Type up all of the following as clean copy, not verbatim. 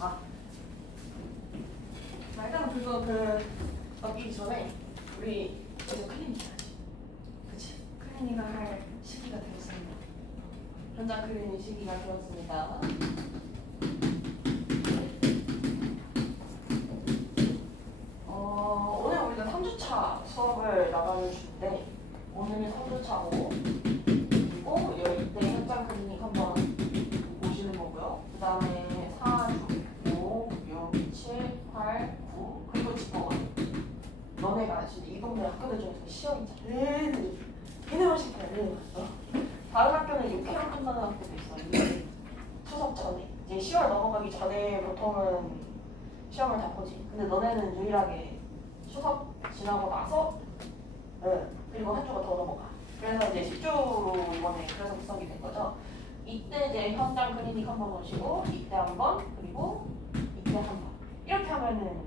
아, 일단 그거 넘기기 전에 우리 이제 클리닉 해야지. 그치? 클리닉을 할 시기가 되었습니다. 현장 클리닉 시기가 되었습니다. 오늘 우리가 3주차 수업을 나가는 주인데 오늘은 3주차고 그리고 이때 현장 클리닉 한번 보시는 거고요. 그 다음에 4, 5, 6, 7, 8, 9 그리고 집어가요. 너네가 지금 이 동네 학교들 중에서 시험이 제일 시켜야 돼. 다른 학교는 6회랑 끝나는 학교도 있어. 이게 추석 전에 이제 10월 넘어가기 전에 보통은 시험을 다 보지. 근데 너네는 유일하게 추석 지나고 나서 그리고 한 주가 더 넘어가. 그래서 이제 10주로 이번에 그래서 구성이 된 거죠. 이때 이제 현장 클리닉 한 번 오시고 이때 한 번 그리고 이때 한 번 이렇게 하면은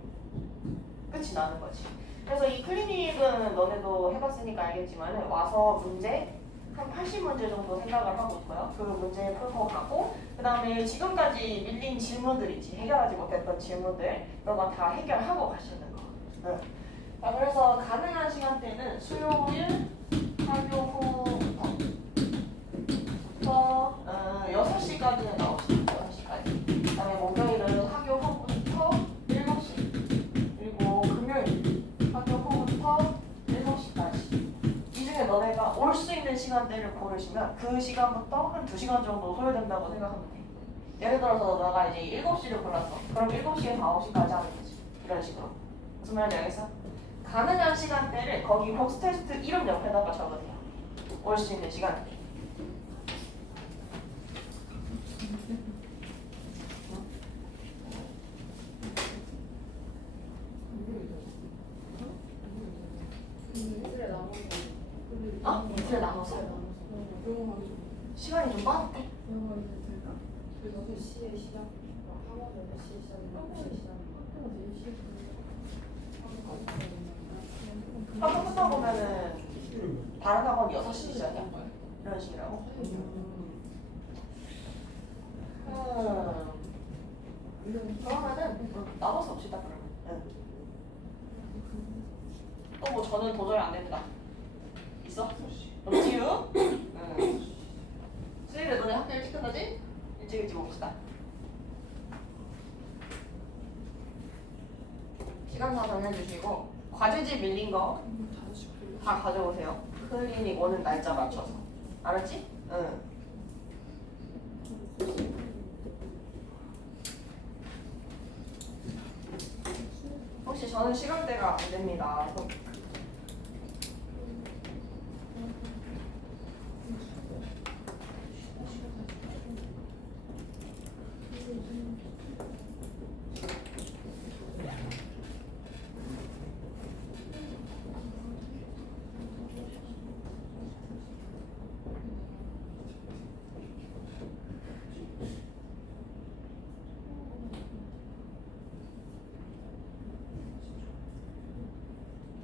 끝이 나는 거지. 그래서 이 클리닉은 너네도 해봤으니까 알겠지만 와서 문제 한 80문제 정도 생각을 하고 있고요. 그 문제 풀고 가고 그 다음에 지금까지 밀린 질문들 있지. 해결하지 못했던 질문들 이런 거 다 해결하고 가시는 거. 자, 그래서 가능한 시간대는 수요일 학교 후부터 6시까지는 나옵시다. 6시까지. 그 다음에 목요일은 학교 후부터 7시 그리고 금요일 학교 후부터 7시까지. 이 중에 너네가 올 수 있는 시간대를 고르시면 그 시간부터 한 2시간 정도 소요된다고 생각하면 돼. 예를 들어서 너가 이제 7시를 골랐어. 그럼 7시에서 9시까지 하면 되지. 이런 식으로. 무슨 말인지 알겠어? 가능한 시간대를 거기 복수 테스트 이름 옆에다가 적으세요. 올 수 있는 시간대. 이틀 나눠서? 시간이 좀 빠졌대? 그래서 6시에 시작, 학원 8시에 시작이나 9시에 시작. 학원 끝나보면은 다른 학원 6시 시작이야? 이런 식이라고? 그러면은 나눠서 봅시다 그러면. 또 뭐 저는 도저히 안 된다. 있어? 없지요? 수요일에 너네 학교 일찍 끝나지? 일찍 봅시다. 시간 다 정해주시고 과제집 밀린 거 다 가져오세요. 클리닉 오는 날짜 맞춰서. 알았지? 응. 혹시 저는 시간대가 안 됩니다.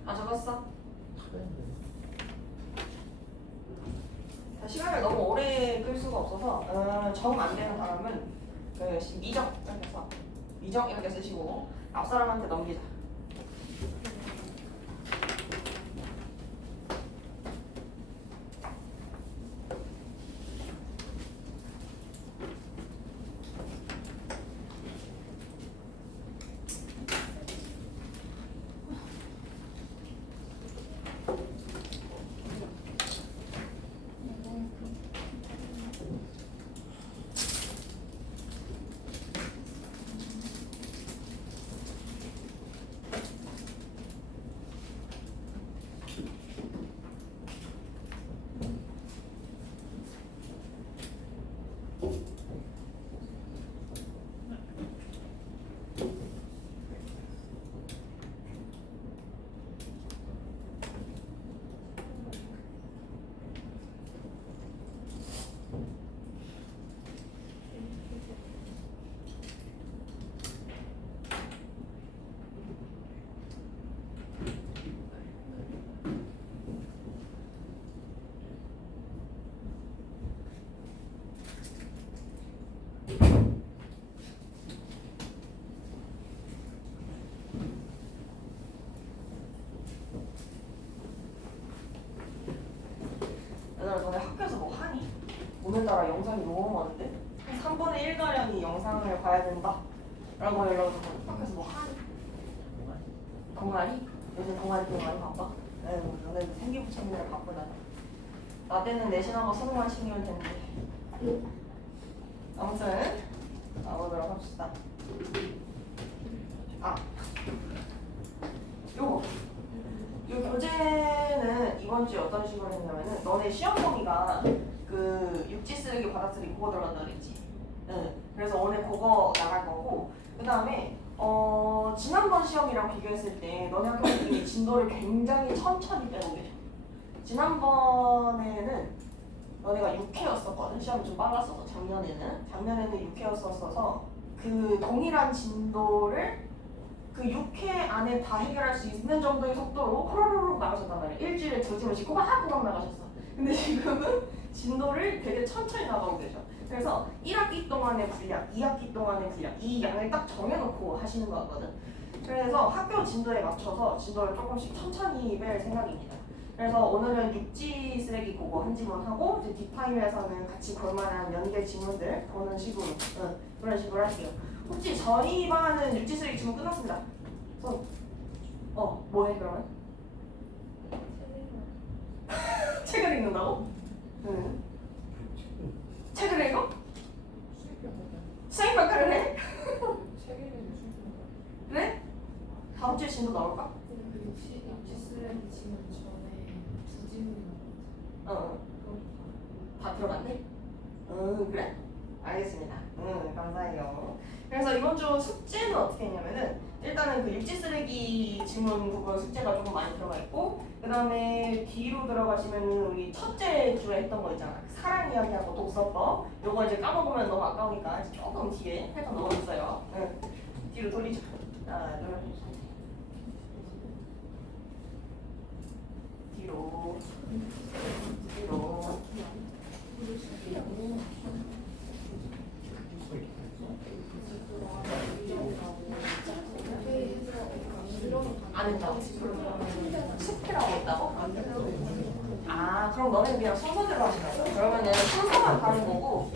아, 적었어? 시간을 너무 오래 끌 수가 없어서 정 안 되는 사람은 미정 이렇게 써. 미정 이렇게 쓰시고 앞 사람한테 넘기자. 알아? 영상이 너무 많은데? 한 3분의 1가량이 영상을 봐야 된다 라고 연락을 줬거든. 밖에서 뭐 하니? 동아리? 요즘 동아리 때문에 많이 바빠? 에휴, 너네 생기부처님이랑 바쁘다. 나 때는 내신하고 수능만 챙기면 되는데. 아무튼 가보도록 합시다. 요거 교재는 이번 주에 어떤 식으로 했냐면은 너네 시험 범위가 그 육지 쓰레기 바다 쓰레기 그거 들어간다 그랬지. 응. 그래서 오늘 그거 나갈 거고 그 다음에 지난번 시험이랑 비교했을 때 너네 학교들이 진도를 굉장히 천천히 빼고 계셔. 지난번에는 너네가 6회였었거든. 시험이 좀 빨랐어서 작년에는 6회였었어서 그 동일한 진도를 그 6회 안에 다 해결할 수 있는 정도의 속도로 호로로록 나가셨단 말이야. 일주일에 2집을 꼬박꼬박 나가셨어. 근데 지금은 진도를 되게 천천히 나가고 계셔. 그래서 1학기 동안의 분량, 2학기 동안의 분량 이 양을 딱 정해놓고 하시는 거 같거든. 그래서 학교 진도에 맞춰서 진도를 조금씩 천천히 뺄 생각입니다. 그래서 오늘은 육지 쓰레기 그거 한 지문 하고 이제 뒷타임에서는 같이 볼만한 연계 지문들 보는 식으로 그런 식으로 할게요. 혹시 저희 반은 육지 쓰레기 지문 끝났습니다. 손. 뭐해 그러면? 책을 읽는다고? 응. 책을 읽어? 수행평가를 해? 그래? 다음 주에 진도 나올까? 다 들어갔네? 그래? 알겠습니다. 감사해요. 그래서 이번 주 숙제는 어떻게 했냐면은 일단은 그 육지 쓰레기 지문 부분 숙제가 조금 많이 들어가 있고 그 다음에 뒤로 들어가시면은 우리 첫째 주에 했던 거 있잖아. 사랑 이야기하고 독서법 요거 이제 까먹으면 너무 아까우니까 조금 뒤에 살짝 넣어줬어요. 뒤로 돌리죠. 하나 둘 뒤로 안 했다고? 스피라고 했다고? 그럼 너네 그냥 순서대로 하시나요? 그러면은 순서만 다른 거고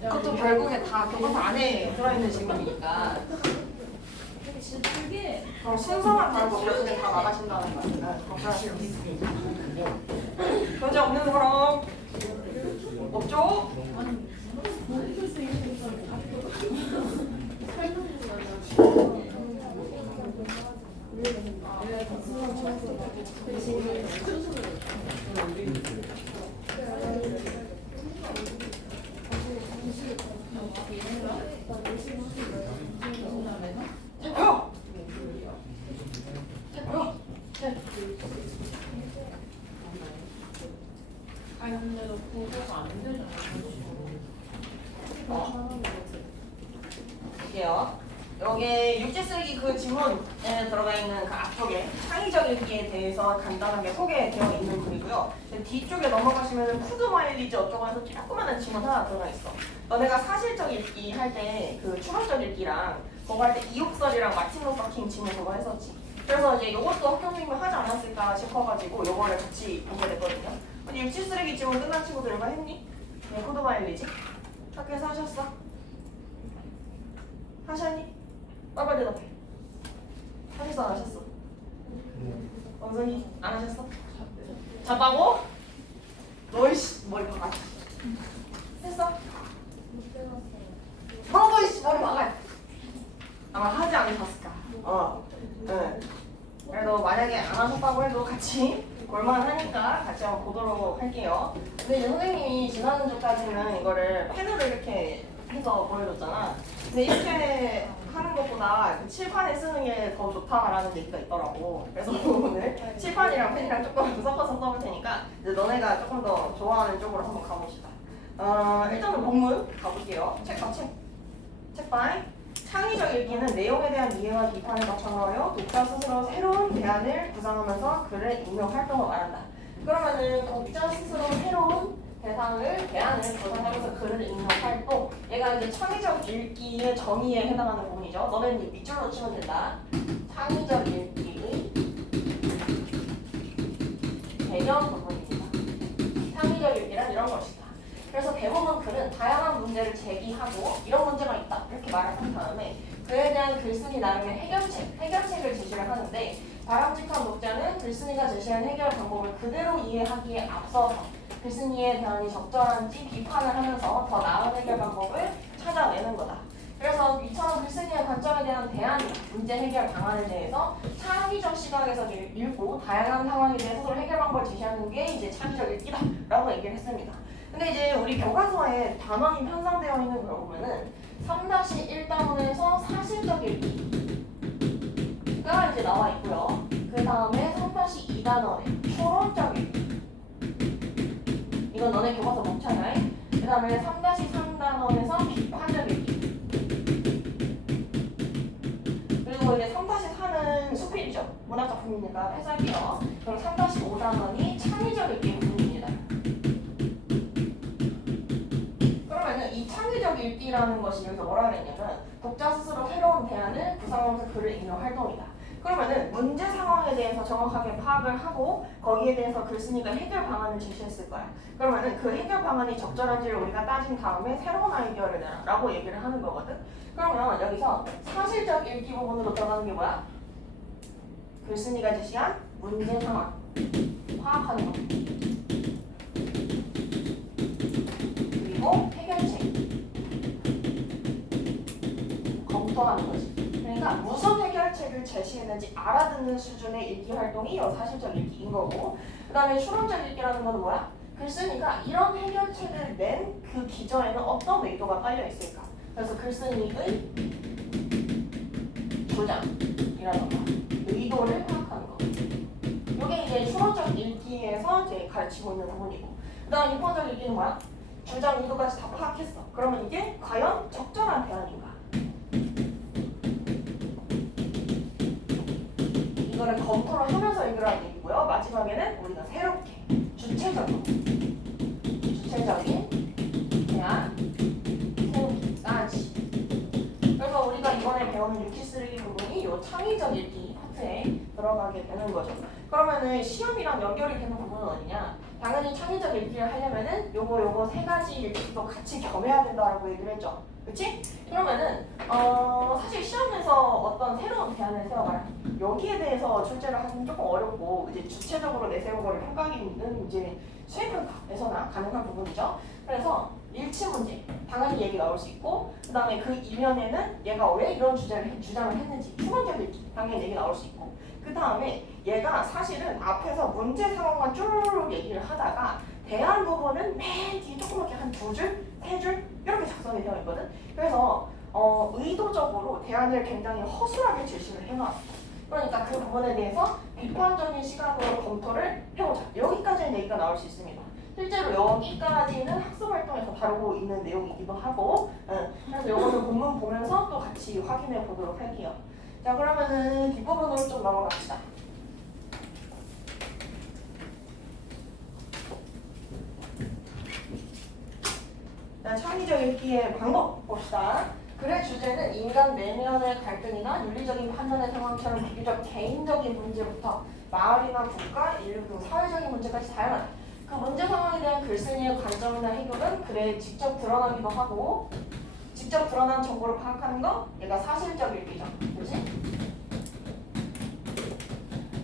그것도 결국에 다 교과서 안에 들어있는 질문이니까 그럼 순서만 다른 거 결국에 다 나가신다는 거야. 걱정하실 필요 없습니다. 교재 없는 사람 없죠? 볼게요. 여기 육지 쓰레기 그 지문에 들어가 있는 그 앞쪽에 창의적 읽기에 대해서 간단하게 소개되어 있는 글이고요. 뒤쪽에 넘어가시면 푸드 마일리지 어쩌고 해서 조그마한 지문 하나 들어가 있어. 너네가 사실적 읽기 할 때 그 추론적 읽기랑 그거 할 때 이욕설이랑 마틴 루터 킹 지문 그거 했었지. 그래서 이제 이것도 학교 선생님이 하지 않았을까 싶어가지고 요거를 같이 보게 됐거든요. 근데 육지 쓰레기 지문 끝난 친구들 이거 했니? 네, 푸드 마일리지? 학교에서 하셨어? 하셨니? 빨리 대답해. 하셨어 안 하셨어? 원성이 안 하셨어? 잡아고? 너이씨 머리 박아. 했어? 너이씨 머리 박아. 아마 하지 않으셨을까? 네. 그래도 만약에 안 하셨다고 해도 같이 볼만하니까 같이 한번 보도록 할게요. 근데 이제 선생님이 지난 주까지는 이거를 펜으로 이렇게 해서 보여줬잖아. 근데 이렇게 하는 것보다 그 칠판에 쓰는 게 더 좋다라는 얘기가 있더라고. 그래서 오늘 칠판이랑 펜이랑 조금 섞어서 써볼 테니까 이제 너네가 조금 더 좋아하는 쪽으로 한번 가봅시다. 일단은 본문 가볼게요. 책방. 창의적 읽기는 내용에 대한 이해와 비판을 바탕하여 독자 스스로 새로운 대안을 구상하면서 글의 입력 활동을 말한다. 그러면은 독자 스스로 새로운 대안을 구상하면서 글을 읽는 활동. 얘가 이제 창의적 읽기의 정의에 해당하는 부분이죠. 너는 밑줄로 치면 된다. 창의적 읽기의 개념 부분입니다. 창의적 읽기란 이런 것이다. 그래서 대부분 글은 다양한 문제를 제기하고 이런 문제가 있다 이렇게 말을 한 다음에 그에 대한 글쓴이 나름의 해결책을 제시를 하는데 바람직한 독자는 글쓴이가 제시한 해결 방법을 그대로 이해하기에 앞서서 글쓴이의 대안이 적절한지 비판을 하면서 더 나은 해결 방법을 찾아내는 거다. 그래서 이처럼 글쓴이의 관점에 대한 대안이나 문제 해결 방안에 대해서 창의적 시각에서 읽고 다양한 상황에 대해 스스로 해결 방법을 제시하는 게 이제 창의적 읽기다라고 얘기를 했습니다. 근데 이제 우리 교과서에 단원이 편성되어 있는 걸 보면은 3-1단원에서 사실적 읽기가 이제 나와 있고요. 그 다음에 3-2단원에 초론적 읽기. 이건 너네 교과서 멈춰야 해. 그 다음에 3-3단원에서 비판적 읽기. 그리고 이제 3-4는 수필이죠. 문학작품이니까 해설게요. 그럼 3-5단원이 창의적 읽기 부분입니다. 그러면은 이 창의적 읽기라는 것이 여기서 뭐라 그랬냐면 독자 스스로 새로운 대안을 구상하면서 글을 읽는 활동이다. 그러면은 문제 상황에 대해서 정확하게 파악을 하고 거기에 대해서 글쓴이가 해결 방안을 제시했을 거야. 그러면은 그 해결 방안이 적절한지를 우리가 따진 다음에 새로운 아이디어를 내라라고 얘기를 하는 거거든. 그러면 여기서 사실적 읽기 부분으로 들어가는 게 뭐야? 글쓴이가 제시한 문제 상황 파악하는 거. 그리고 해결책 검토하는 거지. 그러니까 무슨 해결책을 제시했는지 알아듣는 수준의 읽기 활동이 사실적 읽기인 거고, 그 다음에 추론적 읽기라는 건 뭐야? 글쓴이가 이런 해결책을 낸 그 기저에는 어떤 의도가 깔려 있을까? 그래서 글쓴이의 주장이라던가 의도를 파악하는 거. 이게 이제 추론적 읽기에서 이제 가르치고 있는 부분이고, 그 다음 이론적 읽기는 뭐야? 주장 의도까지 다 파악했어. 그러면 이게 과연 적절한 대안인가? 이거를 검토를 하면서 읽으라는 얘기고요. 마지막에는 우리가 새롭게 주체적인 대안 세우기까지. 그래서 우리가 이번에 배우는 유키 쓰레기 부분이 이 창의적 읽기 파트에 들어가게 되는 거죠. 그러면은 시험이랑 연결이 되는 부분은 어디냐? 당연히 창의적 읽기를 하려면은 요거 세 가지 읽기도 같이 겸해야 된다라고 얘기를 했죠. 그치? 그러면은 사실 시험에서 어떤 새로운 대안을 세워봐라. 여기에 대해서 출제를 하기는 조금 어렵고 이제 주체적으로 내세운 거를 평가하기는 이제 수행평가에서나 가능한 부분이죠. 그래서 일치 문제 당연히 얘기 나올 수 있고, 그 다음에 그 이면에는 얘가 왜 이런 주장을 했는지 추론적 읽기 당연히 얘기 나올 수 있고, 그 다음에 얘가 사실은 앞에서 문제 상황만 쭈르륵 얘기를 하다가 대안 부분은 맨 뒤에 조그맣게 한 2줄, 3줄 이렇게 작성이 되어 있거든. 그래서 의도적으로 대안을 굉장히 허술하게 제시를 해놨어. 그러니까 그 부분에 대해서 비판적인 시각으로 검토를 해보자. 여기까지는 얘기가 나올 수 있습니다. 실제로 여기까지는 학습활동에서 다루고 있는 내용이기도 하고, 그래서 이거는 본문 보면서 또 같이 확인해 보도록 할게요. 자, 그러면은 뒷부분으로 좀 넘어갑시다. 자, 창의적 읽기의 방법 봅시다. 글의 주제는 인간 내면의 갈등이나 윤리적인 판단의 상황처럼 비교적 개인적인 문제부터 마을이나 국가, 인류 등 사회적인 문제까지 다양하다. 그 문제 상황에 대한 글쓴이의 관점이나 해결은 글에 직접 드러나기도 하고, 직접 드러난 정보를 파악하는 거, 얘가 사실적 읽기죠. 그렇지?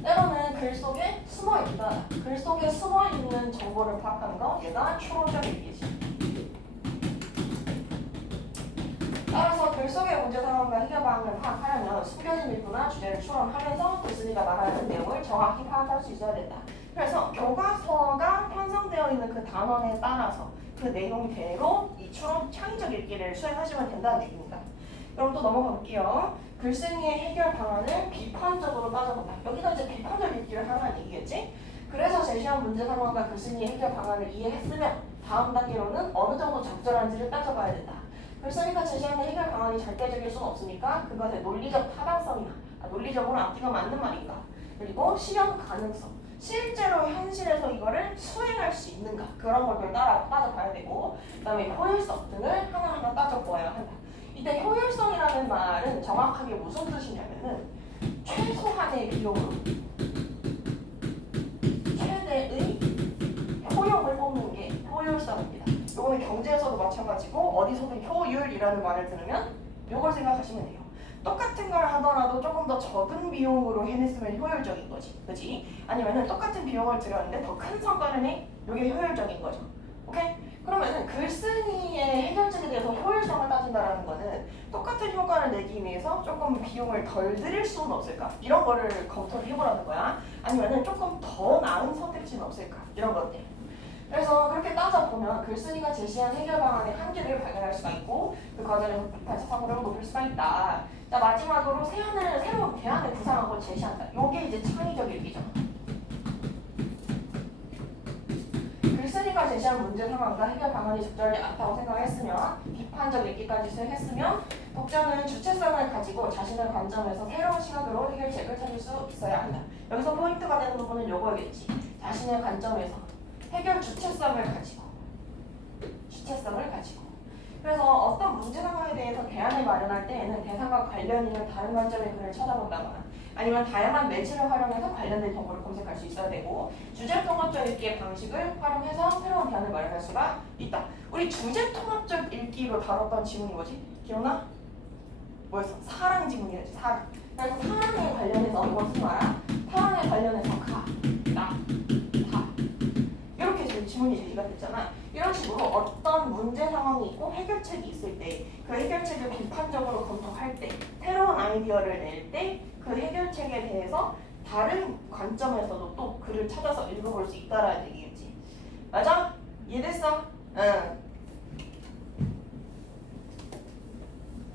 때로는 글 속에 숨어있기도 하다. 글 속에 숨어있는 정보를 파악하는 거, 얘가 추론적 읽기지. 따라서 글 속의 문제 상황과 해결 방안을 파악하려면 숨겨진 일부나 주제를 추론하면서 글쓴이가 말하는 내용을 정확히 파악할 수 있어야 된다. 그래서 교과서가 편성되어 있는 그 단원에 따라서 그 내용대로 이 창의적 읽기를 수행하시면 된다는 얘기입니다. 그럼 또 넘어가 볼게요. 글쓴이의 해결 방안을 비판적으로 따져본다. 여기서 이제 비판적 읽기를 하라는 얘기겠지? 그래서 제시한 문제 상황과 글쓴이의 해결 방안을 이해했으면 다음 단계로는 어느 정도 적절한지를 따져봐야 된다. 글쓴이가 제시하는 해결 방안이 절대적일 수는 없으니까 그것의 논리적 타당성이나 논리적으로 앞뒤가 맞는 말인가, 그리고 실현 가능성, 실제로 현실에서 이거를 수행할 수 있는가, 그런 것들을 따져봐야 되고, 그 다음에 효율성 등을 하나하나 따져보아야 한다. 이때 효율성이라는 말은 정확하게 무슨 뜻이냐면은 최소한의 비용으로 최대의 효용을 뽑는 게 효율성입니다. 이거는 마셔가지고 어디서든 효율이라는 말을 들으면 이걸 생각하시면 돼요. 똑같은 걸 하더라도 조금 더 적은 비용으로 해냈으면 효율적인 거지, 그렇지? 아니면은 똑같은 비용을 들였는데 더 큰 성과를 내, 이게 효율적인 거죠. 오케이? 그러면은 글쓴이의 해결책에 대해서 효율성을 따진다라는 거는 똑같은 효과를 내기 위해서 조금 비용을 덜 들일 수는 없을까? 이런 거를 검토를 해보라는 거야. 아니면은 조금 더 나은 선택지는 없을까? 이런 것들. 그래서 그렇게 따져보면 글쓴이가 제시한 해결 방안의 한계를 발견할 수가 있고 그 과정에서 비판적 사고를 높일 수가 있다. 자, 마지막으로 새로운 대안을 구상하고 제시한다. 이게 이제 창의적 읽기죠. 글쓴이가 제시한 문제 상황과 해결 방안이 적절히 않다고 생각했으면 비판적 읽기까지 수행했으면 독자는 주체성을 가지고 자신의 관점에서 새로운 시각으로 해결책을 찾을 수 있어야 한다. 여기서 포인트가 되는 부분은 요거겠지. 자신의 관점에서 해결 주체성을 가지고 그래서 어떤 문제 상황에 대해서 대안을 마련할 때에는 대상과 관련 있는 다른 관점의 글을 찾아본다거나 아니면 다양한 매체를 활용해서 관련된 정보를 검색할 수 있어야 되고 주제 통합적 읽기의 방식을 활용해서 새로운 대안을 마련할 수가 있다. 우리 주제 통합적 읽기로 다뤘던 지문이 뭐지? 기억나? 뭐였어? 사랑 지문이었지. 사랑. 그래서 사랑에 관련해서 이거 쓰지 마라. 사랑에 관련해서 가, 나, 다 이렇게 지문이 제시가 됐잖아. 이런 식으로 어떤 문제 상황이 있고 해결책이 있을 때 그 해결책을 비판적으로 검토할 때 새로운 아이디어를 낼 때 그 해결책에 대해서 다른 관점에서도 또 글을 찾아서 읽어볼 수 있다라는 얘기겠지. 맞아? 이해됐어? 응.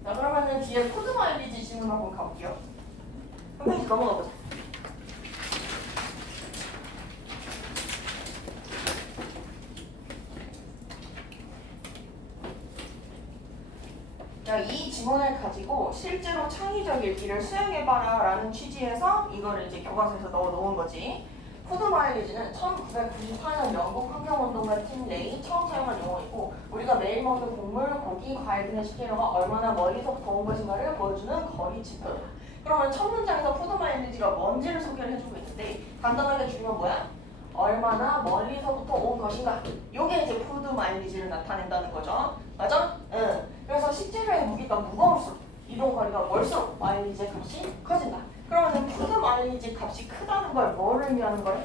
자, 그러면은 뒤에 코드 마일리지 질문 한번 가볼게요. 한 페이지 넘어가 보자. 자, 이 지문을 가지고 실제로 창의적 읽기를 수행해봐라 라는 취지에서 이거를 이제 교과서에서 넣어놓은 거지. 푸드 마일리지는 1994년 영국 환경운동가 팀 레이 처음 사용한 용어이고 우리가 매일 먹는 곡물, 고기, 과일 등의 식재료가 얼마나 멀리서부터 온 것인가를 보여주는 거리 지표다. 그러면 첫 문장에서 푸드 마일리지가 뭔지를 소개를 해주고 있는데 간단하게 줄이면 뭐야? 얼마나 멀리서부터 온 것인가. 요게 이제 푸드 마일리지를 나타낸다는 거죠. 맞아? 응. 그래서 식재료의 무게가 무거울수록 이동거리가 멀수록 마일리지 값이 커진다. 그러면 푸드 마일리지 값이 크다는 걸 뭐를 의미하는 거예요?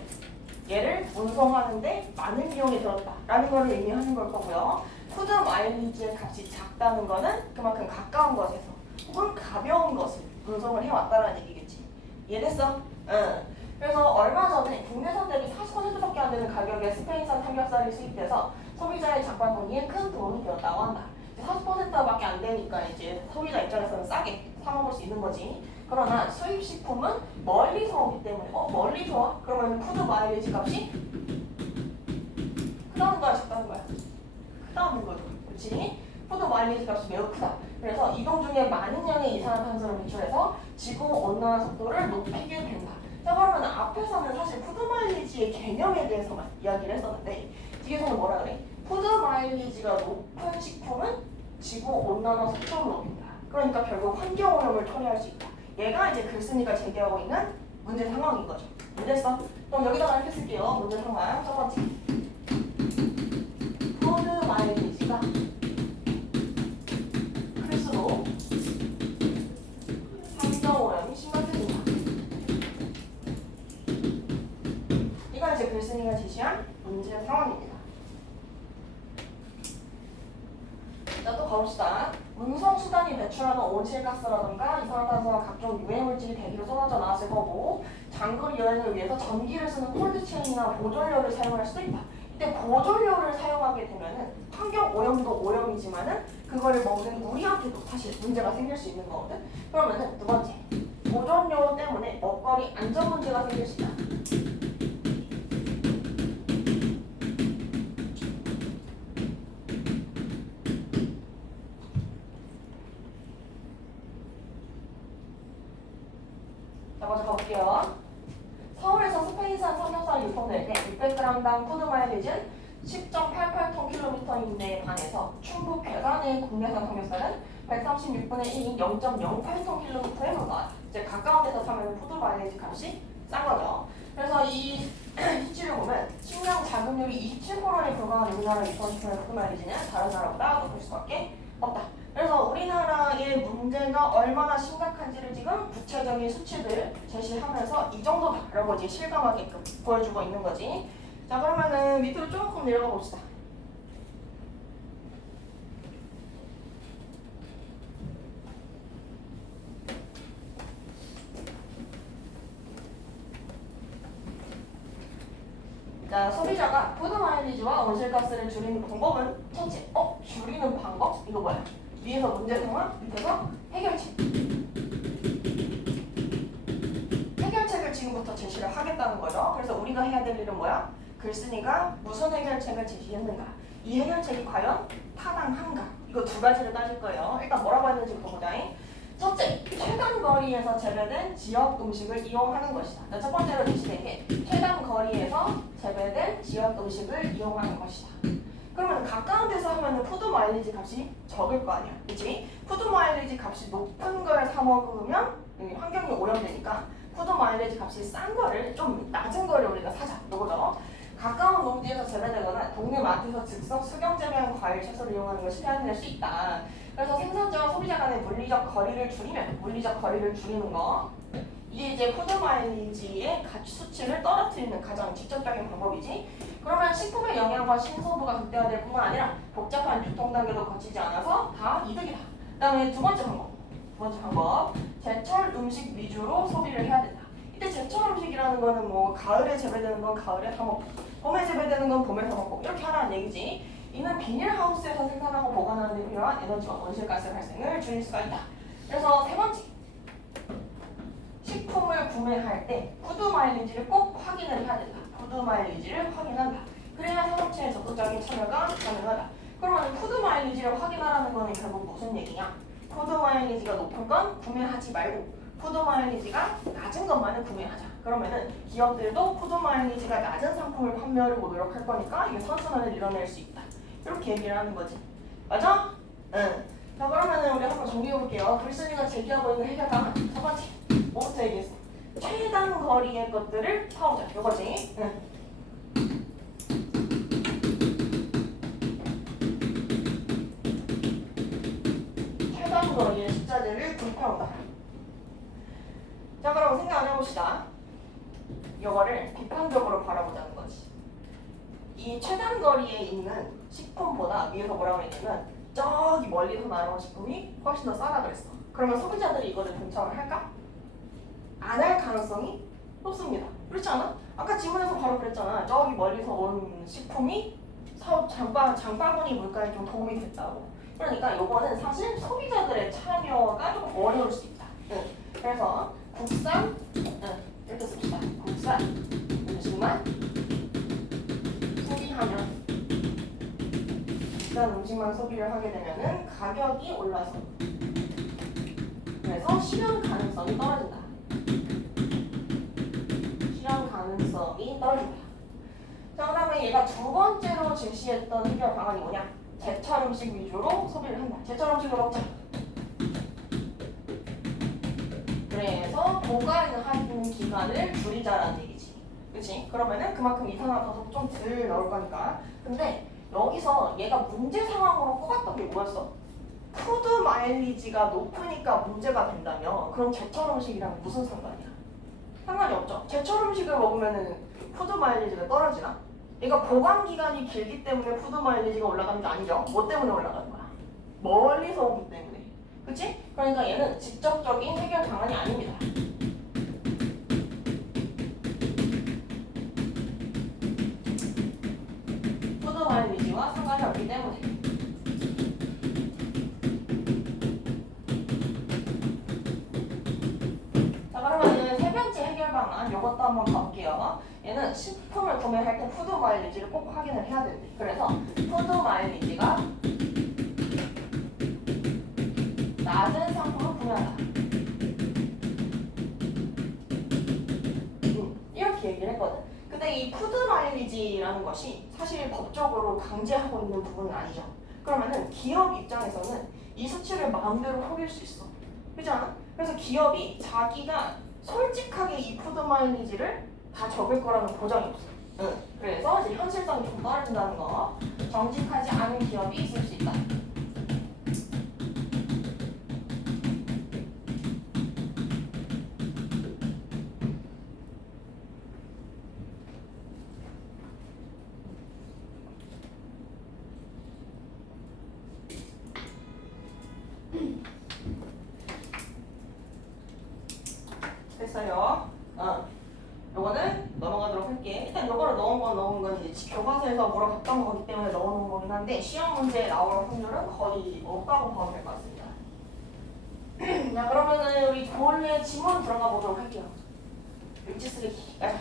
얘를 운송하는데 많은 비용이 들었다라는 걸 의미하는 걸 거고요. 푸드 마일리지의 값이 작다는 거는 그만큼 가까운 곳에서 혹은 가벼운 것을 운송을 해왔다라는 얘기겠지. 이해됐어? 응. 그래서 얼마 전에 국내산 대비 40%밖에 안 되는 가격에 스페인산 삼겹살이 수입돼서 소비자의 장바 본의에 큰 도움이 되었다고 한다. 40%밖에 안 되니까 이제 소비자 입장에서는 싸게 사 먹을 수 있는 거지. 그러나 수입 식품은 멀리서 오기 때문에 멀리서 와? 그러면 푸드 마일리지 값이 크다는 거야, 작다는 거야? 크다는 거죠. 그렇지? 푸드 마일리지 값이 매우 크다. 그래서 이동 중에 많은 양의 이산화탄소를 배출해서 지구 온난화 속도를 높이게 된다. 자, 그러면 앞에서는 사실 푸드 마일리지의 개념에 대해서만 이야기를 했었는데 뒤에서는 뭐라 그래? 푸드 마일리지가 높은 식품은 지구 온난화 속도를 높인다. 그러니까 결국 환경 오염을 처리할 수 있다. 얘가 이제 글쓴이가 제기하고 있는 문제 상황인 거죠. 이해됐어? 그럼 여기다가 이렇게 쓸게요. 문제 상황 첫 번째. 푸드 마일리지가 클수록 환경 오염이 심각해진다. 이건 이제 글쓴이가 제시한 문제 상황입니다. 자, 또 가봅시다. 운송수단이 배출하는 온실가스라던가 이산화탄소와 각종 유해물질이 대기로 쏟아져 나왔을 거고 장거리 여행을 위해서 전기를 쓰는 콜드체인이나 보존료를 사용할 수도 있다. 이때 보존료를 사용하게 되면은 환경 오염도 오염이지만은 그거를 먹는 우리한테도 사실 문제가 생길 수 있는 거거든. 그러면은 두 번째, 보존료 때문에 먹거리 안전 문제가 생길 수 있다. 자, 먼저 가볼게요. 서울에서 스페인산 삼겹살이 유통될 때 600g당 푸드 마일리지는 10.88톤 킬로미터인데 반해서 충북 괴산의 국내산 삼겹살은 136분의 1인 0.08톤 킬로미터에 불과하다. 이제 가까운 데서 사면 푸드 마일리지 값이 싼 거죠. 그래서 이 수치를 보면 식량 자급률이 27%에 불과한 우리나라 2010년의 푸드마일리지는 다른 나라보다 높을 수밖에 없다. 그래서 우리나라의 문제가 얼마나 심각한지를 지금 구체적인 수치들 제시하면서 이 정도다라고 이제 실감하게끔 보여주고 있는 거지. 자, 그러면은 밑으로 조금 내려가 봅시다. 자, 소비자가 푸드 마일리지와 온실가스를 줄이는 방법은 첫째, 줄이는 방법? 이거 뭐야? 위에서 문제 상황, 밑에서 해결책. 해결책을 지금부터 제시를 하겠다는 거죠. 그래서 우리가 해야 될 일은 뭐야? 글쓴이가 무슨 해결책을 제시했는가? 이 해결책이 과연 타당한가? 이거 두 가지를 따질 거예요. 일단 뭐라고 했는지부터 보자. 첫째, 최단 거리에서 재배된 지역 음식을 이용하는 것이다. 첫 번째로 제시된 게 최단 거리에서 재배된 지역 음식을 이용하는 것이다. 그러면 가까운 데서 하면 푸드 마일리지 값이 적을 거 아니야. 그치? 푸드 마일리지 값이 높은 걸 사 먹으면 환경이 오염되니까 푸드 마일리지 값이 싼 거를 좀 낮은 거를 우리가 사자. 요거죠. 가까운 농지에서 재배되거나 동네 마트에서 즉석 수경 재배한 과일 채소를 이용하는 것이 제한될 수 있다. 그래서 생산자와 소비자 간의 물리적 거리를 줄이는 거, 이게 이제 푸드 마일리지의 가치 수치를 떨어뜨리는 가장 직접적인 방법이지. 그러면 식품의 영양과 신선도가 극대화될 뿐만 아니라 복잡한 유통 단계도 거치지 않아서 다 이득이다. 그다음에 두 번째 방법, 제철 음식 위주로 소비를 해야 된다. 이때 제철 음식이라는 거는 뭐 가을에 재배되는 건 가을에 사 먹고, 봄에 재배되는 건 봄에 사 먹고 이렇게 하라는 얘기지. 이는 비닐하우스에서 생산하고 보관하는 데 필요한 에너지와 온실가스 발생을 줄일 수가 있다. 그래서 세 번째, 식품을 구매할 때 푸드 마일리지를 꼭 확인을 해야 된다. 푸드 마일리지를 확인한다. 그래야 산업체의 적극적인 참여가 가능하다. 그러면 푸드 마일리지를 확인하라는 거는 결국 무슨 얘기냐? 푸드 마일리지가 높은 건 구매하지 말고 푸드 마일리지가 낮은 것만을 구매하자. 그러면은 기업들도 푸드 마일리지가 낮은 상품을 판매하려고 노력할 거니까 이게 선순환을 이뤄낼 수 있다. 이렇게 얘기를 하는 거지. 맞아? 응. 자, 그러면은 우리 한번 정리해 볼게요. 글쓴이가 제기하고 있는 해결방안 첫 번째, 뭐부터 얘기했어? 최단 거리의 것들을 사오자. 이거지. 응. 최단 거리의 숫자들을 구입해온다. 자, 그럼 생각을 해봅시다. 이거를 비판적으로 바라보자는 거지. 이 최단 거리에 있는 식품보다 위에서 뭐라고 했냐면 저기 멀리서 날아온 식품이 훨씬 더 싸다 그랬어. 그러면 소비자들이 이거를 동참을 할까? 안 할 가능성이 높습니다. 그렇지 않아? 아까 지문에서 바로 그랬잖아. 저기 멀리서 온 식품이 장바구니 물가에 좀 도움이 됐다고. 그러니까 이거는 사실 소비자들의 참여가 좀 어려울 수 있다. 그래서 국산, 이렇게 씁시다. 국산 음식만 소비하면, 국산 음식만 소비를 하게 되면은 가격이 올라서, 그래서 실현 가능성이 떨어진다. 실현 가능성이 떨어진다. 자, 그 다음에 얘가 두 번째로 제시했던 해결 방안이 뭐냐? 제철 음식 위주로 소비를 한다. 제철 음식을 먹자. 그래서 보관하는 기간을 줄이자라는 얘기지. 그치? 그러면은 그만큼 이산화탄소 좀 덜 나올 거니까. 근데 여기서 얘가 문제 상황으로 꼽았던 게 뭐였어? 푸드 마일리지가 높으니까 문제가 된다며. 그럼 제철 음식이랑 무슨 상관이야? 상관이 없죠. 제철 음식을 먹으면은 푸드 마일리지가 떨어지나? 얘가 보관 기간이 길기 때문에 푸드 마일리지가 올라가는 게 아니죠. 뭐 때문에 올라가는 거야? 멀리서 오기 때문에. 그치? 그러니까 얘는 직접적인 해결 방안이 아닙니다. 푸드 마일리지와 상관이 없기 때문에. 자, 그러면 세 번째 해결 방안 이것도 한번 가볼게요. 얘는 식품을 구매할 때 푸드 마일리지를 꼭 확인을 해야 된대. 그래서 푸드 마일리지가 낮은 상품을 구매하다. 이렇게 얘기를 했거든. 근데 이 푸드 마일리지라는 것이 사실 법적으로 강제하고 있는 부분은 아니죠. 그러면은 기업 입장에서는 이 수치를 마음대로 속일 수 있어. 그렇지 않아? 그래서 기업이 자기가 솔직하게 이 푸드 마일리지를 다 적을 거라는 보장이 없어. 응. 그래서 이제 현실성이 좀 떨어진다는 거. 정직하지 않은 기업이 있을 수 있다. 됐어요. 요거는 넘어가도록 할게. 일단 요거를 넣은 건 이제 교과서에서 물어봤던 거기 때문에 넣어놓은 거긴 한데 시험 문제에 나올 확률은 거의 없다고 봐도 될 것 같습니다. 자, 그러면은 우리 본래 지문 들어가 보도록 할게요. 육지 쓰레기. 가자.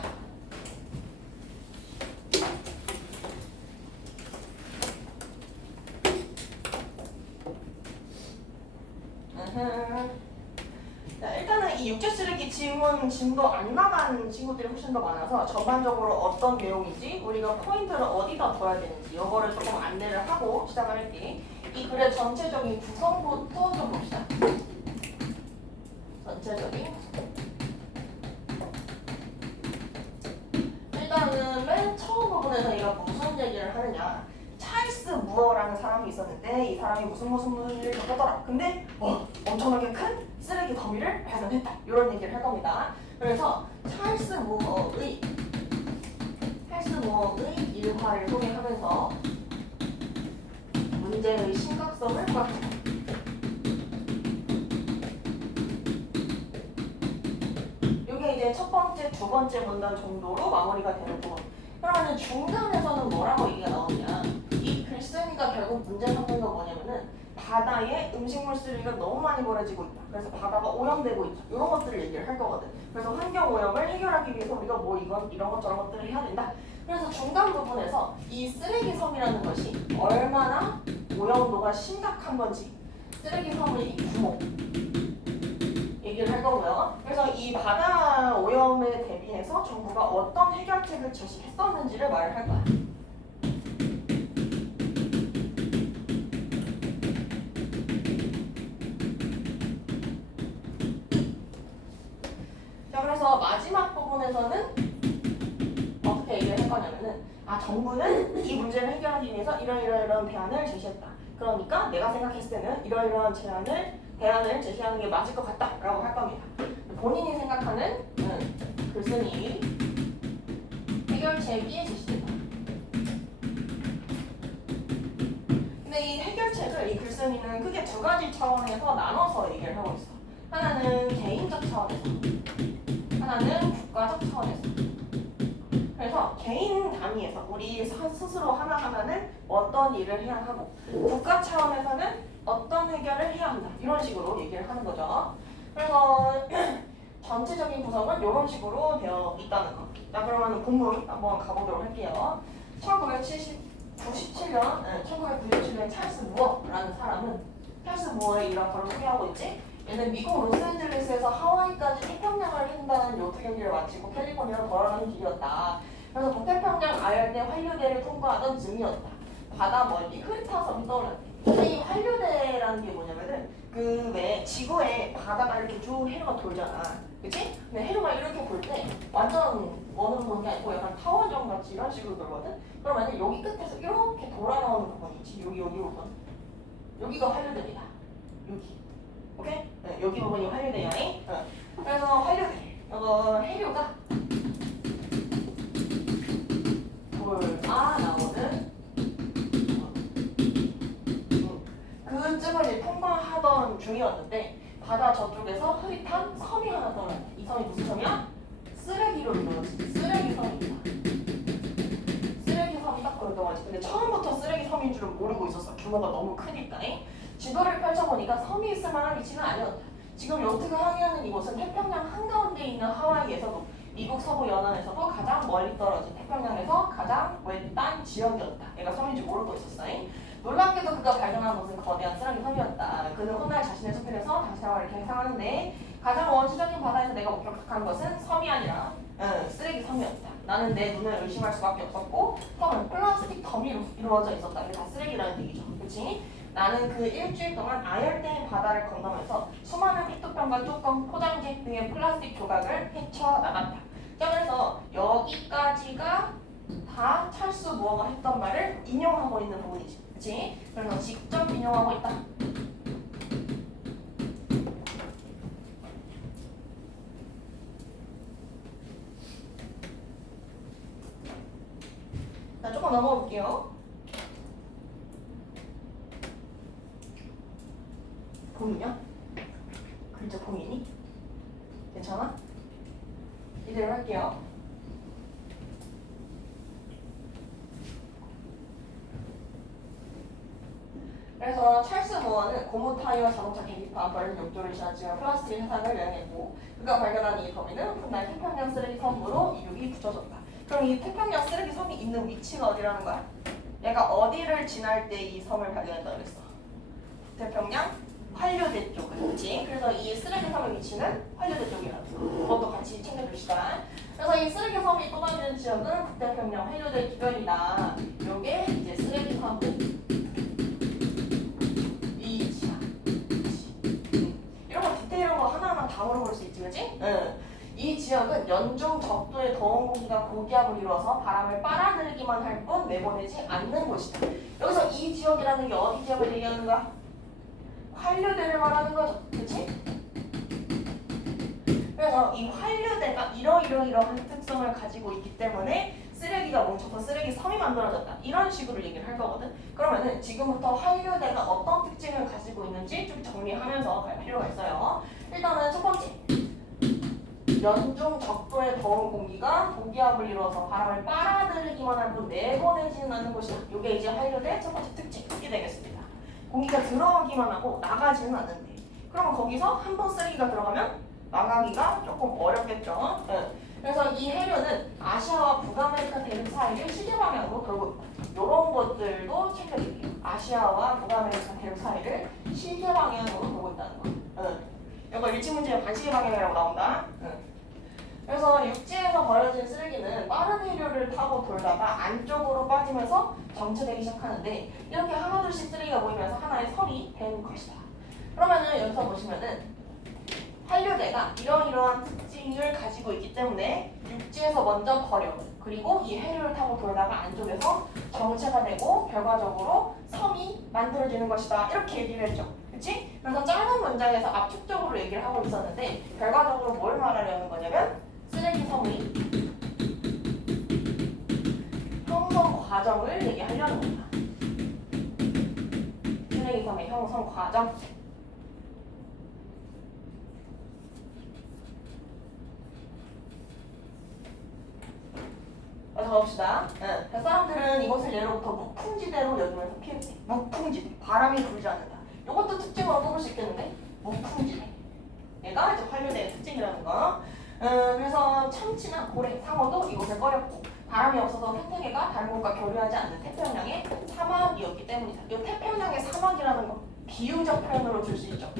자, 일단은 이 육지 쓰레기 짐도 안 나간 친구들이 훨씬 더 많아서 전반적으로 어떤 내용인지 우리가 포인트를 어디다 둬야 되는지 이거를 조금 안내를 하고 시작을 할게. 이 글의 전체적인 구성부터 좀 봅시다. 전체적인 구성. 일단은 맨 처음 부분에서 얘가 무슨 얘기를 하느냐. 찰스 무어라는 사람이 있었는데 이 사람이 무슨 일을 겪었더라. 근데 엄청나게 큰 쓰레기 더미를 발견했다. 이런 얘기를 할 겁니다. 그래서 찰스 무어의 일화를 소개하면서 문제의 심각성을 파악한다. 이게 이제 첫 번째, 두 번째 문단 정도로 마무리가 되는 부분. 그러면 중간에서는 뭐라고 얘기가 나오냐. 이 글쓴이가 결국 문제 삼는 건 뭐냐면은 바다에 음식물 쓰레기가 너무 많이 버려지고 있다. 그래서 바다가 오염되고 있다. 이런 것들을 얘기를 할 거거든. 그래서 환경 오염을 해결하기 위해서 우리가 뭐 이런 것 저런 것들을 해야 된다. 그래서 중간 부분에서 이 쓰레기 섬이라는 것이 얼마나 오염도가 심각한 건지 쓰레기 섬의 이 규모 얘기를 할 거고요. 그래서 이 바다 오염에 대비해서 정부가 어떤 해결책을 제시했었는지를 말을 할 거야. 자, 그래서 마지막 부분에서는 어떻게 얘기를 할 거냐면은 정부는 이 문제를 해결하기 위해서 이런 대안을 제시했다. 그러니까 내가 생각했을 때는 이러이러한 대안을 제시하는 게 맞을 것 같다라고 할 겁니다. 본인이 생각하는 글쓴이 해결책이 제시된다. 근데 이 해결책을 이 글쓴이는 크게 두 가지 차원에서 나눠서 얘기를 하고 있어. 하나는 개인적 차원에서, 하나는 국가적 차원에서. 그래서 개인 단위에서 우리 스스로 하나하나는 어떤 일을 해야 하고 국가 차원에서는 어떤 해결을 해야 한다. 이런 식으로 얘기를 하는 거죠. 그래서 전체적인 구성은 이런 식으로 되어 있다는 거. 자, 그러면 본문 한번 가보도록 할게요. 1997년 찰스 무어라는 사람은 찰스 무어의 일화를 소개하고 있지. 얘는 미국 로스앤젤레스에서 하와이까지 태평양을 횡단한 요트 경기를 마치고 캘리포니아로 돌아가는 길이었다. 그래서 북태평양 아열대 환류대를 통과하던 즈음이었다. 바다 멀리 흐릿한 섬이 떠올랐대. 이 환류대라는 게 뭐냐면은 그 왜 지구에 바다가 이렇게 쭉 해류가 돌잖아. 그치? 근데 해류가 이렇게 돌 때 완전 원으로 도는 게 아니고 약간 타원형 같이 이런 식으로 돌거든? 그러면 여기 끝에서 이렇게 돌아 나오는 부분이 있지. 여기 부분. 여기가 환류대입니다. 여기. 오케이? 네, 여기 부분이 환류대야. 그래서 환류대. 해류가 돌아 나오는 그쯤을 통과하던 중이었는데 바다 저쪽에서 흐릿한 섬이 하나 떠올랐대. 이 섬이 무슨 섬이야? 쓰레기로 이루어진 쓰레기 섬입니다. 쓰레기 섬이 딱 그랬던 거지. 근데 처음부터 쓰레기 섬인 줄은 모르고 있었어. 규모가 너무 크니까. 지도를 펼쳐보니까 섬이 있을 만한 위치는 아니었다. 지금 요트가 항해하는 이곳은 태평양 한가운데 있는 하와이에서도 미국 서부 연안에서도 가장 멀리 떨어진 태평양에서 가장 외딴 지역이었다. 얘가 섬인지 모르고 있었어. 놀랍게도 그가 발견한 것은 거대한 쓰레기 섬이었다. 그는 훗날 자신의 수필에서 다시 이렇게 해석하는데 가장 원시적인 바다에서 내가 목격한 것은 섬이 아니라 쓰레기 섬이었다. 나는 내 눈을 의심할 수밖에 없었고 섬은 플라스틱 더미로 이루어져 있었다. 이게 다 쓰레기라는 얘기죠. 그렇지? 나는 그 일주일 동안 아열대 바다를 건너면서 수많은 페트병과 뚜껑, 포장지 등의 플라스틱 조각을 헤쳐나갔다. 자, 그래서 여기까지가 다 찰스 무어가 했던 말을 인용하고 있는 부분이지. 그치? 그래서 직접 인용하고 있다. 자, 조금 넘어가 볼게요. 보이냐? 글자 보이니? 괜찮아? 이대로 할게요. 그래서 찰스 무어는 고무 타이어 자동차 계기판 버린 욕조를 지나치며 플라스틱 세상을 여행했고 그가 발견한 이 섬에는 훗날 태평양 쓰레기 섬으로 이름이 붙여졌다. 그럼 이 태평양 쓰레기 섬이 있는 위치가 어디라는 거야? 얘가 어디를 지날 때 이 섬을 발견했다고 그랬어? 태평양 환류대 쪽, 그렇지? 그래서 이 쓰레기 섬의 위치는 환류대 쪽이라는 거. 그것도 같이 챙겨줍시다. 그래서 이 쓰레기 섬이 쏟아지는 지역은 북태평양 환류대 주변이다. 요게 이제 쓰레기 섬 위치야. 이런 거 디테일한 거 하나하나 다 물어볼 수 있지, 그렇지? 응. 이 지역은 연중 적도의 더운 공기가 고기압을 이루어서 바람을 빨아들이기만 할 뿐 내보내지 않는 곳이다. 여기서 이 지역이라는 게 어디 지역을 얘기하는 거야? 환류대를 말하는 거죠. 그치? 그래서 이 환류대가 이러이러이러한 특성을 가지고 있기 때문에 쓰레기가 뭉쳐서 쓰레기 섬이 만들어졌다. 이런 식으로 얘기를 할 거거든. 그러면은 지금부터 환류대가 어떤 특징을 가지고 있는지 좀 정리하면서 갈 필요가 있어요. 일단은 첫 번째. 연중 적도의 더운 공기가 고기압을 이루어서 바람을 빨아들이기만 할 뿐 내보내지는 않는 곳이다. 이게 이제 환류대 첫 번째 특징이 되겠습니다. 공기가 들어가기만 하고 나가지는 않는데. 그러면 거기서 한 번 쓰레기가 들어가면 나가기가 조금 어렵겠죠. 네. 그래서 이 해류는 아시아와 북아메리카 대륙 사이를 시계 방향으로 돌고 있다. 이런 것들도 챙겨줄게요. 아시아와 북아메리카 대륙 사이를 시계 방향으로 돌고 있다는 거. 이거 일치 문제에 반시계 방향이라고 나온다. 그래서 육지에서 버려진 쓰레기는 빠른 해류를 타고 돌다가 안쪽으로 빠지면서 정체되기 시작하는데 이렇게 하나둘씩 쓰레기가 모이면서 하나의 섬이 된 것이다. 그러면은 여기서 보시면은 환류대가 이러이러한 특징을 가지고 있기 때문에 육지에서 먼저 버려 그리고 이 해류를 타고 돌다가 안쪽에서 정체가 되고 결과적으로 섬이 만들어지는 것이다. 이렇게 얘기를 했죠. 그치? 그래서 짧은 문장에서 압축적으로 얘기를 하고 있었는데 결과적으로 뭘 말하려는 거냐면 쓰레기 섬의 형성 과정을 얘기하려는 겁니다. 쓰레기 섬의 형성 과정. 적어봅시다. 사람들은 이것을 예로부터 무풍지대로 여기면서 피했대. 무풍지대. 바람이 불지 않는다. 이것도 특징으로 뽑을 수 있겠는데? 무풍지대. 얘가 이제 환류대의 특징이라는 거. 그래서 참치나 고래, 상어도 이곳을 꺼렸고 바람이 없어서 생태계가 다른 곳과 교류하지 않는 태평양의 사막이었기 때문이다. 이 태평양의 사막이라는 거 비유적 표현으로 줄 수 있죠.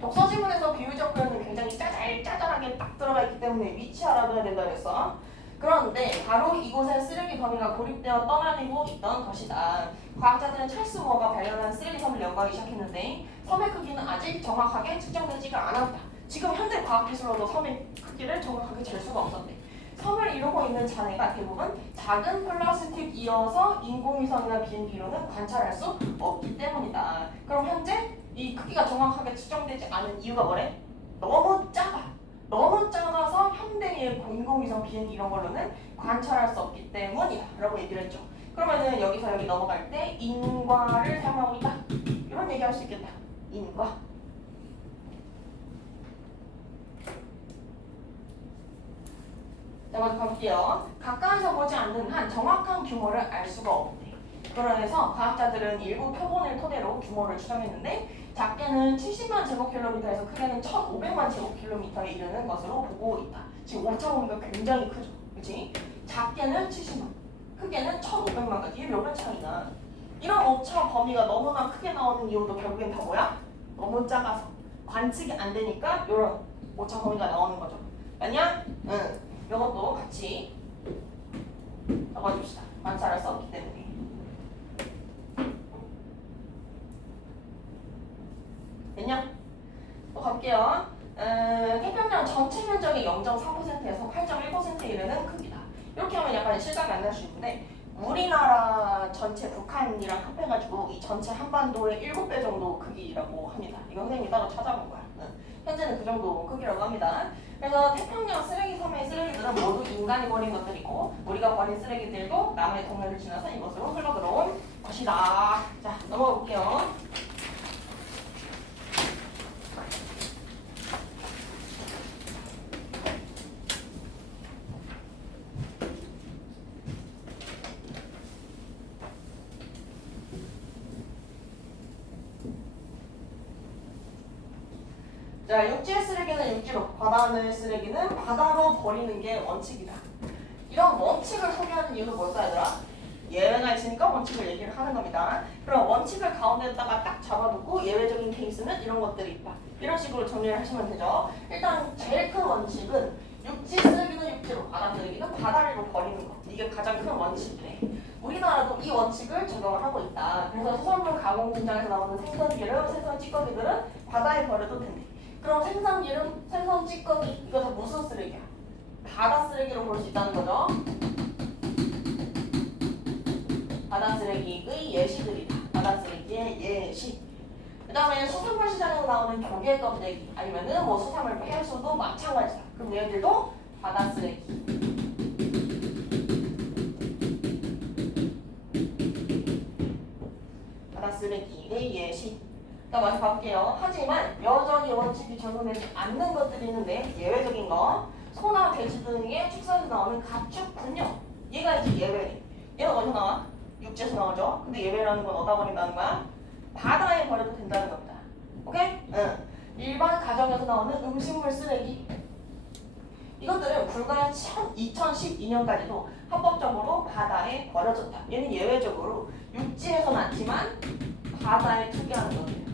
독서지문에서 비유적 표현은 굉장히 짜잘짜잘하게 딱 들어가 있기 때문에 위치 알아둬야 된다 그랬어. 그런데 바로 이곳에 쓰레기 범위가 고립되어 떠다니고 있던 것이다. 과학자들은 찰스 무어가 발견한 쓰레기 섬을 연구하기 시작했는데 섬의 크기는 아직 정확하게 측정되지가 않았다. 지금 현대 과학기술로도 섬의 크기를 정확하게 잴 수가 없었대. 섬을 이루고 있는 잔해가 대부분 작은 플라스틱이어서 인공위성이나 비행기로는 관찰할 수 없기 때문이다. 그럼 현재 이 크기가 정확하게 측정되지 않은 이유가 뭐래? 너무 작아. 너무 작아서 현대의 인공위성 비행기 이런 걸로는 관찰할 수 없기 때문이다 라고 얘기를 했죠. 그러면은 여기서 여기 넘어갈 때 인과를 사용하고 있다. 이런 얘기 할 수 있겠다. 인과. 자, 먼저 가볼게요. 가까이서 보지 않는 한 정확한 규모를 알 수가 없대. 그래서 과학자들은 일부 표본을 토대로 규모를 추정했는데 작게는 70만 제곱킬로미터에서 크게는 1,500만 제곱킬로미터에 이르는 것으로 보고 있다. 지금 오차 범위가 굉장히 크죠. 그렇지? 작게는 70만, 크게는 1,500만까지. 이게 몇 배 차이나. 이런 오차 범위가 너무나 크게 나오는 이유도 결국엔 다 뭐야? 너무 작아서 관측이 안 되니까 이런 오차 범위가 나오는 거죠. 아니야? 응. 이것도 같이 적어줍시다. 관찰할 수 없기 때문에. 됐냐? 또 갈게요. 태평양 그러면 전체 면적의 0.4%에서 8.1%에 이르는 크기다. 이렇게 하면 약간 실감이 안 날 수 있는데 우리나라 전체 북한이랑 합해가지고 이 전체 한반도의 7배 정도 크기라고 합니다. 이거 선생님이 따로 찾아본 거야. 현재는 그 정도 크기라고 합니다. 그래서 태평양 쓰레기 섬의 쓰레기들은 모두 인간이 버린 것들이고 우리가 버린 쓰레기들도 남의 동네를 지나서 이것으로 흘러들어온 것이다. 자, 넘어가 볼게요. 자, 육지의 쓰레기는 육지로, 바다의 쓰레기는 바다로 버리는 게 원칙이다. 이런 원칙을 소개하는 이유는 뭘까 얘들아? 예외가 있으니까 원칙을 얘기를 하는 겁니다. 그럼 원칙을 가운데다가 딱 잡아두고 예외적인 케이스는 이런 것들이 있다. 이런 식으로 정리를 하시면 되죠. 일단 제일 큰 원칙은 육지 쓰레기는 육지로, 바다 쓰레기는 바다로 버리는 것. 이게 가장 큰 원칙이래. 우리나라도 이 원칙을 적용을 하고 있다. 그래서 수산물 가공 공장에서 나오는 생선기름, 생선 찌꺼기들은 바다에 버려도 된대. 그럼 생선기름, 생선 찌꺼기 이거 다 무슨 쓰레기야? 바다 쓰레기로 볼 수 있다는 거죠. 바다 쓰레기의 예시들이다. 바다 쓰레기의 예시. 그 다음에 수산물 시장에서 나오는 조개 껍데기 아니면은 뭐 수산물 폐수도 마찬가지다. 그럼 얘들도 바다 쓰레기. 바다 쓰레기의 예시. 자, 먼저 볼게요. 하지만 여전히 원칙이 적용되지 않는 것들이 있는데 예외적인 거 소나 돼지 등의 축사에서 나오는 가축 분뇨 얘가 이제 예외래. 얘는 어디서 나와? 육지에서 나오죠. 근데 예외라는 건 어디다 버린다는 거야? 바다에 버려도 된다는 겁니다. 오케이? 응. 일반 가정에서 나오는 음식물 쓰레기 이것들은 불과 2012년까지도 합법적으로 바다에 버려졌다. 얘는 예외적으로 육지에서 났지만 바다에 투기하는 거예요.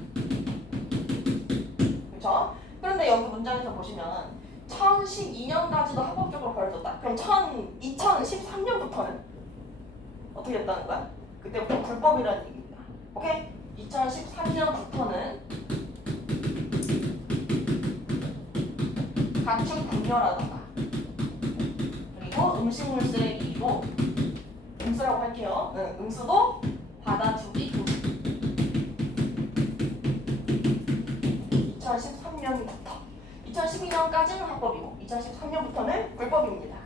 그렇죠? 그런데 여기 문장에서 보시면 1012년까지도 합법적으로 버려졌다. 그럼 2013년부터는 어떻게 됐다는 거야? 그때부터 불법이라는 얘기입니다. 오케이? 2013년부터는 가축 분뇨라던가 그리고 음식물 쓰레기도 음수라고 할게요. 음수도 바다 투기 금지. 2013년부터 2012년까지는 합법이고 2013년부터는 불법입니다.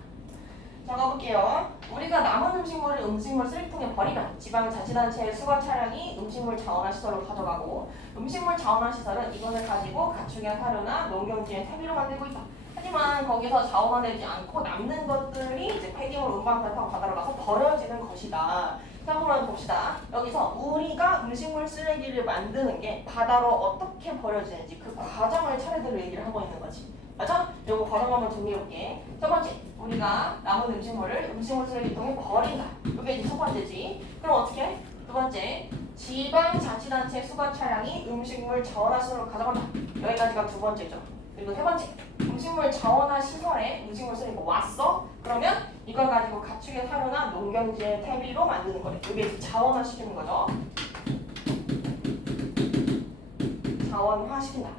자, 가볼게요. 우리가 남은 음식물을 음식물 쓰레기통에 버리면 지방자치단체의 수거 차량이 음식물 자원화 시설로 가져가고 음식물 자원화 시설은 이것을 가지고 가축의 사료나 농경지의 퇴비로 만들고 있다. 하지만 거기서 자원화되지 않고 남는 것들이 이제 폐기물 운반차 타고 바다로 가서 버려지는 것이다. 자, 그럼 봅시다. 여기서 우리가 음식물 쓰레기를 만드는 게 바다로 어떻게 버려지는지 그 과정을 차례대로 얘기를 하고 있는 거지. 맞아? 요거 과정 한번 정리해볼게. 첫 번째, 우리가 남은 음식물을 음식물 쓰레기통에 버린다. 이게 이제 첫 번째지. 그럼 어떻게? 두 번째, 지방자치단체 수거 차량이 음식물 자원화 시설로 가져간다. 여기까지가 두 번째죠. 그리고 세 번째, 음식물 자원화 시설에 음식물 쓰레기가 왔어? 그러면 이걸 가지고 가축의 사료나 농경지의 퇴비로 만드는 거래. 이게 이제 자원화 시키는 거죠. 자원화 시킨다.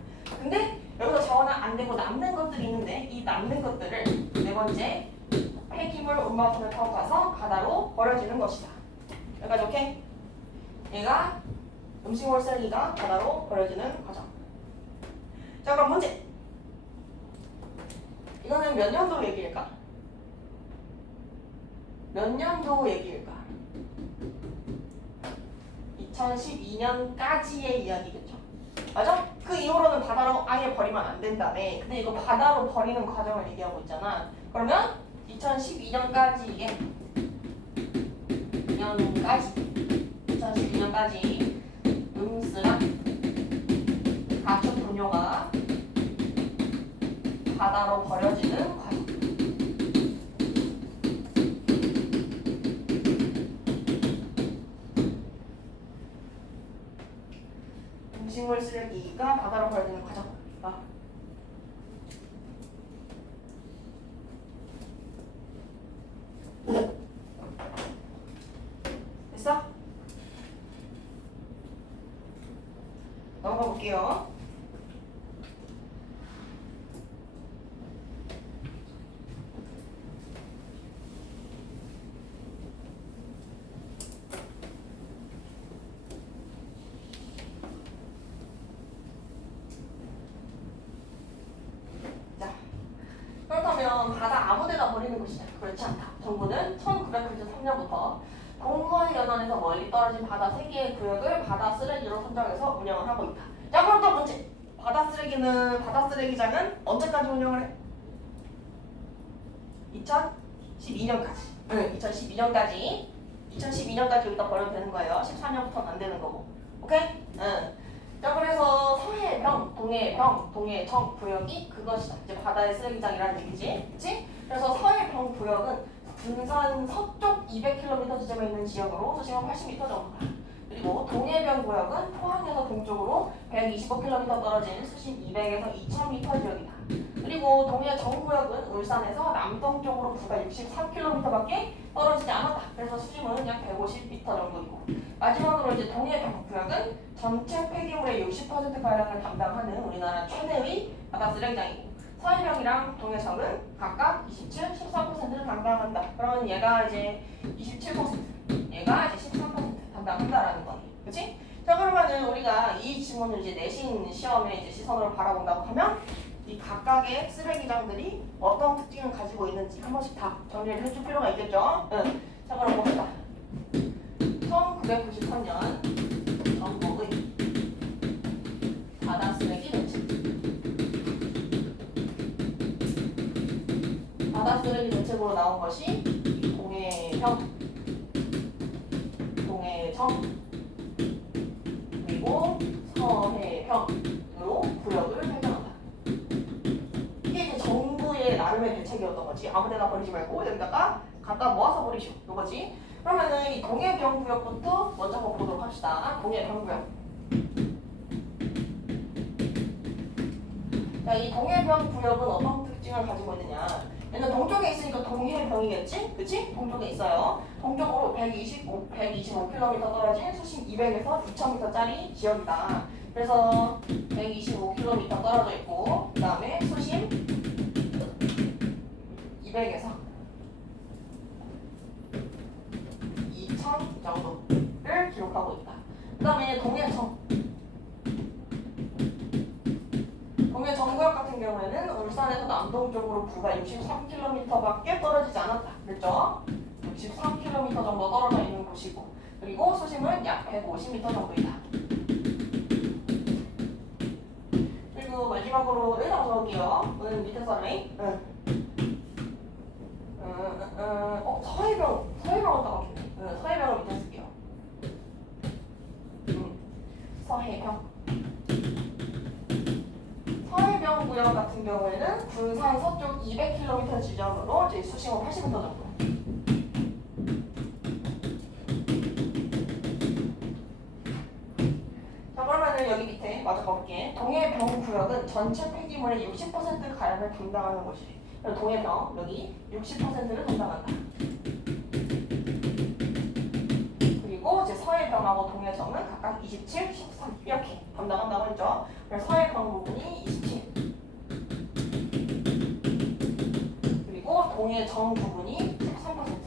근데 여기서 자원화 안 되고 남는 것들이 있는데 이 남는 것들을 네 번째 폐기물 운반선을 타고 가서 바다로 버려지는 것이다. 여기까지 오케이? 얘가 음식물 쓰레기가 바다로 버려지는 과정. 자, 그럼 문제. 이거는 몇 년도 얘기일까? 몇 년도 얘기일까? 2012년까지의 이야기겠죠. 맞아? 그 이후로는 바다로 아예 버리면 안 된다며. 근데 이거 바다로 버리는 과정을 얘기하고 있잖아. 그러면 2012년까지 2012년까지 음스랑 가축 분뇨가 바다로 버려지는 과정. 음식물 쓰레기가 바다로 버려지는 과정. 됐어? 넘어가 볼게요. 그렇지 않다. 정부는 1993년부터 동서연안에서 멀리 떨어진 바다 3개의 구역을 바다 쓰레기로 선정해서 운영을 하고 있다. 자, 그럼 또 문제. 바다 쓰레기장은 언제까지 운영을 해? 2012년까지. 응, 2012년까지 여기다 버려도 되는 거예요. 14년부터는 안 되는 거고. 오케이? 응. 자, 그래서 서해병, 동해청 구역이 그것이다. 이제 바다의 쓰레기장이라는 얘기지. 그치? 그래서 서해병 구역은 군산 서쪽 200km 지점에 있는 지역으로 수심은 80m 정도다. 그리고 동해병 구역은 포항에서 동쪽으로 125km 떨어진 수심 200에서 2000m 지역이다. 그리고 동해정 구역은 울산에서 남동쪽으로 부가 63km밖에 떨어지지 않았다. 그래서 수심은 약 150m 정도이고, 마지막으로 이제 동해병 구역은 전체 폐기물의 60%가량을 담당하는 우리나라 최대의 바다 쓰레기장이고, 서해병이랑 동해정은 각각 27, 14%를 담당한다. 그러면 얘가 이제 27%, 얘가 이제 13% 담당한다라는 거니, 그렇지? 자, 그러면은 우리가 이 지문을 이제 내신 시험에 이제 시선으로 바라본다고 하면 이 각각의 쓰레기장들이 어떤 특징을 가지고 있는지 한 번씩 다 정리를 해줄 필요가 있겠죠? 응. 자, 그럼 봅시다. 1993년 전국의 바다 쓰레기 대책. 바다 쓰레기 대책으로 나온 것이 동해병, 동해정, 그리고 서해병으로 구역을 설정한다. 이게 이제 정부의 나름의 대책이었던 거지. 아무데나 버리지 말고 여기다가 갖다 모아서 버리시오. 이거지. 그러면은 이 동해병 구역부터 먼저 한번 보도록 합시다. 동해병 구역. 자, 이 동해병 구역은 어떤 특징을 가지고 있느냐? 얘는 동쪽에 있으니까 동해병이겠지? 그치? 동쪽에 있어요. 동쪽으로 125km 떨어진 수심 200에서 2000m짜리 지역이다. 그래서 125km 떨어져 있고, 그 다음에 수심 200에서 2000 정도를 기록하고 있다. 그 다음에 동해정. 동해정구역 같은 경우에는 울산에서 남동쪽으로 부가 63km밖에 떨어지지 않았다. 그랬죠? 63km 정도 떨어져 있는 곳이고, 그리고 수심은 약 150m 정도이다. 그리고 마지막으로 여기다 적을게요. 오늘 밑에 설레. 서해병 왔다 갔겠네. 서해병을 밑에 쓸게요. 서해병. 서해병 구역 같은 경우에는 군산 서쪽 200km 지점으로 이제 수심은 80m 정도. 자, 그러면은 여기 밑에 마저 가볼게. 동해병 구역은 전체 폐기물의 60% 가량을 담당하는 곳이래. 그래서 동해병 여기 60%를 담당한다. 그리고 이제 서해병하고 동해정은 각각 27, 13 이렇게 담당한다고 했죠. 그래서 서해병 부분이 27. 그리고 동해정 부분이 13%.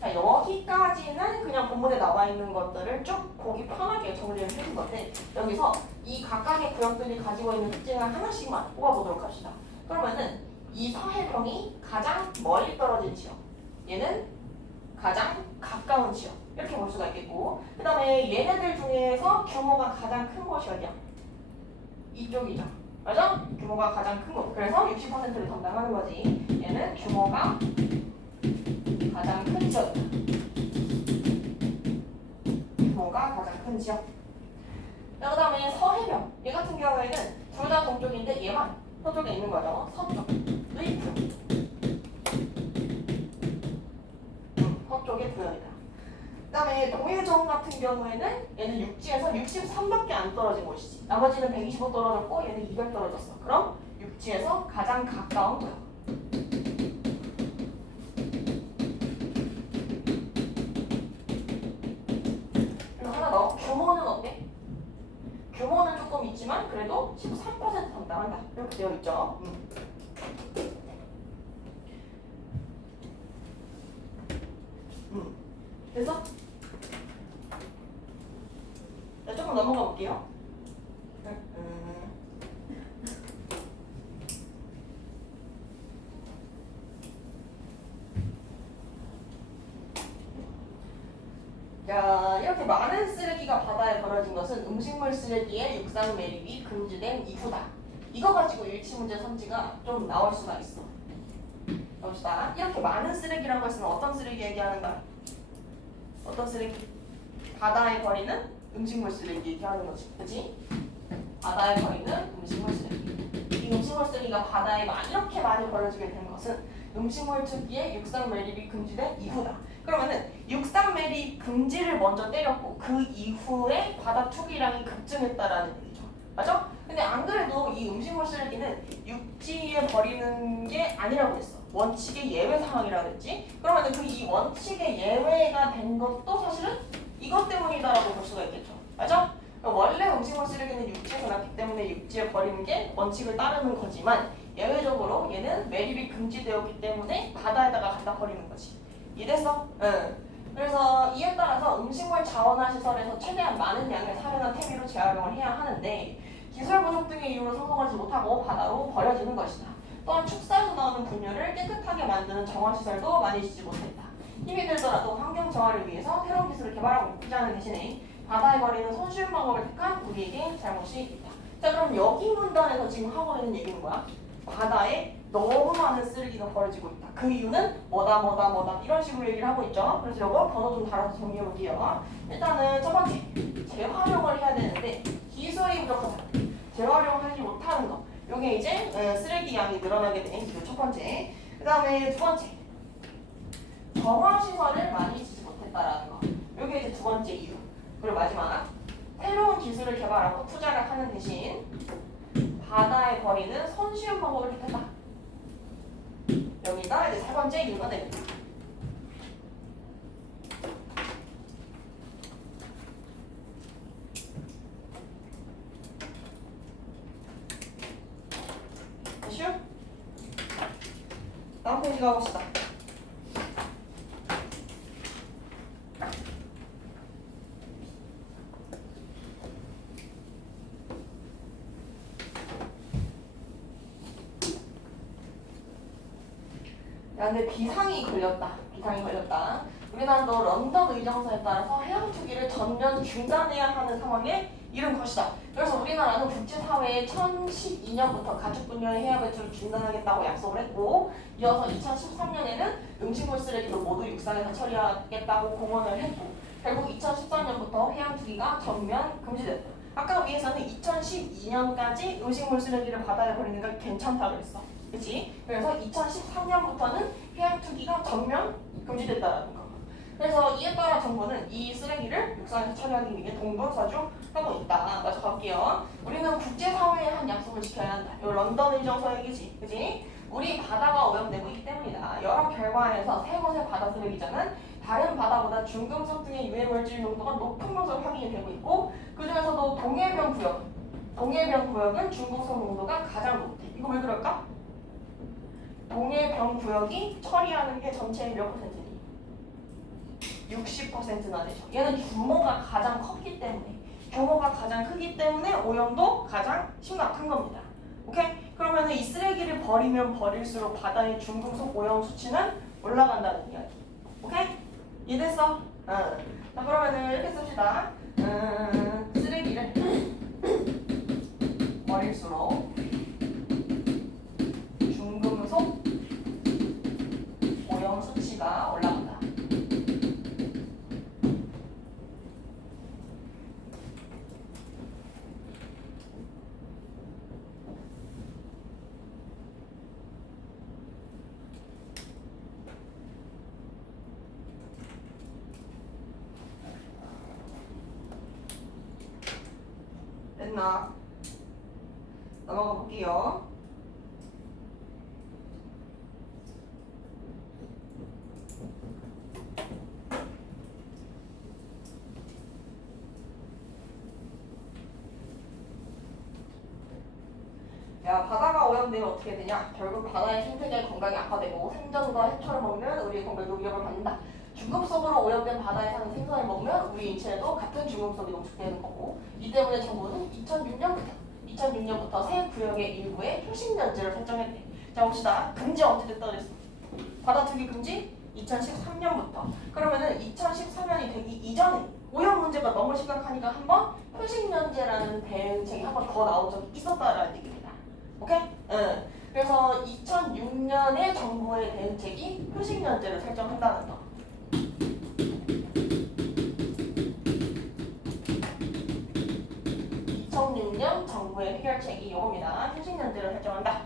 자, 여기까지는 그냥 본문에 나와 있는 것들을 쭉 보기 편하게 정리를 해준 건데, 여기서 이 각각의 구역들이 가지고 있는 특징을 하나씩만 뽑아보도록 합시다. 그러면은 이 서해병이 가장 멀리 떨어진 지역, 얘는 가장 가까운 지역, 이렇게 볼 수가 있겠고, 그 다음에 얘네들 중에서 규모가 가장 큰 곳이 어디야? 이쪽이죠. 맞아? 규모가 가장 큰 곳. 그래서 60%를 담당하는 거지. 얘는 규모가 가장 큰 지역이다. 규모가 가장 큰 지역. 그 다음에 서해병. 얘 같은 경우에는 둘 다 동쪽인데 얘만 서쪽에 있는 거죠. 서쪽의 구역. 서쪽의 구역이다. 그 다음에 동해정 같은 경우에는 얘는 육지에서 63밖에 안 떨어진 곳이지. 나머지는 125 떨어졌고 얘는 200 떨어졌어. 그럼 육지에서 가장 가까운 구역. 그리고 하나 더. 규모는 어때? 규모는 조금 있지만 그래도 13% 담당한다. 이렇게 되어 있죠. 그래서 조금 넘어가 볼게요. 이렇게 많은 쓰레기가 바다에 버려진 것은 음식물 쓰레기의 육상 매립이 금지된 이후다. 이거 가지고 일치 문제 선지가 좀 나올 수가 있어. 봅시다. 이렇게 많은 쓰레기라고 했으면 어떤 쓰레기 얘기하는 거야? 어떤 쓰레기? 바다에 버리는 음식물 쓰레기 얘기하는 거지. 그치? 바다에 버리는 음식물 쓰레기. 이 음식물 쓰레기가 바다에 이렇게 많이 버려지게 된 것은 음식물 특기의 육상 매립이 금지된 이후다. 그러면은 육상 매립 금지를 먼저 때렸고 그 이후에 바다 투기량이 급증했다라는 얘기죠. 맞아? 근데 안 그래도 이 음식물 쓰레기는 육지에 버리는 게 아니라고 했어. 원칙의 예외 상황이라고 했지. 그러면은 그 이 원칙의 예외가 된 것도 사실은 이것 때문이다라고 볼 수가 있겠죠. 맞아? 원래 음식물 쓰레기는 육지에서 났기 때문에 육지에 버리는 게 원칙을 따르는 거지만 예외적으로 얘는 매립이 금지되었기 때문에 바다에다가 갖다 버리는 거지. 이해됐어? 응. 그래서 이에 따라서 음식물 자원화 시설에서 최대한 많은 양의 사료나 퇴비로 재활용을 해야 하는데 기술 부족 등의 이유로 성공하지 못하고 바다로 버려지는 것이다. 또한 축사에서 나오는 분유를 깨끗하게 만드는 정화시설도 많이 지지 못했다. 힘이 들더라도 환경 정화를 위해서 새로운 기술을 개발하고 있다는 대신에 바다에 버리는 손쉬운 방법을 택한 우리에게 잘못이 있다. 자, 그럼 여기 문단에서 지금 하고 있는 얘기는 뭐야? 바다에 너무 많은 쓰레기가 버려지고 있다. 그 이유는 뭐다 이런 식으로 얘기를 하고 있죠. 그래서 이거 번호 좀 달아서 정리해 볼게요. 일단은 첫 번째, 재활용을 해야 되는데 기술이 부족하다. 재활용하지 못하는 거. 이게 이제 쓰레기 양이 늘어나게 된 이유 첫 번째. 그 다음에 두 번째, 정화시설을 많이 지지 못했다라는 거. 이게 이제 두 번째 이유. 그리고 마지막, 새로운 기술을 개발하고 투자를 하는 대신 바다에 버리는 손쉬운 방법을 택했다. 여기가 이제 세 번째 이유가 됩니다. 쉬워? 다음 페이지 가봅시다. 야, 근데 비상이 걸렸다. 우리나라도 런던 의정서에 따라서 해양 투기를 전면 중단해야 하는 상황에 이른 것이다. 그래서 우리나라는 국제사회에 2012년부터 가축분야의 해양 배출을 중단하겠다고 약속을 했고, 이어서 2013년에는 음식물 쓰레기도 모두 육상에서 처리하겠다고 공언을 했고, 결국 2013년부터 해양 투기가 전면 금지됐다. 아까 위에서는 2012년까지 음식물 쓰레기를 바다에 버리는 건 괜찮다고 그랬어. 그치? 그래서 2013년부터는 해양 투기가 전면 금지됐다라는 거. 그래서 이에 따라 정부는 이 쓰레기를 육상에서 처리하기 위해 동분서주하고 있다. 맞아 갈게요. 우리는 국제사회에 한 약속을 지켜야 한다. 이 런던 의정서 얘기지. 그치? 우리 바다가 오염되고 있기 때문이다. 여러 결과에서 세 곳의 바다 쓰레기장은 다른 바다보다 중금속 등의 유해물질 농도가 높은 것으로 확인이 되고 있고, 그 중에서도 동해변 구역은 중금속 농도가 가장 높대. 이거 왜 그럴까? 동해변 구역이 처리하는 게 전체의 몇 퍼센트니? 60%나 되죠. 얘는 규모가 가장 크기 때문에 오염도 가장 심각한 겁니다. 오케이? 그러면 이 쓰레기를 버리면 버릴수록 바다의 중금속 오염 수치는 올라간다는 이야기. 오케이? 이해됐어? 자, 그러면은 이렇게 씁시다. 쓰레기를 버릴수록 중금속 오염 수치가 올라간다. 됐나? 넘어가 볼게요. 야, 바다가 오염되면 어떻게 되냐? 결국 바다의 생태계 건강이 악화되고 생전과 해초를 먹는 우리의 건강도 위협을 받는다. 중금속으로 오염된 바다에 사는 생선을 먹으면 우리 인체에도 같은 중금속이 농축되는 거고, 이 때문에 정부는 2006년부터 새 구역의 일부에 표식연제를 설정했대. 자, 봅시다. 금지 언제 됐다 그랬어? 바다 투기 금지 2013년부터. 그러면은 2014년이 되기 이전에 오염 문제가 너무 심각하니까 한번 표식면제라는 대응책이 한 번 더 나온 적이 있었다라는 얘기입니다. 오케이? 응. 그래서 2006년에 정부의 대응책이 표식면제를 설정한다는 거. 2006년 정부의 해결책이 이겁니다. 표식면제를 설정한다.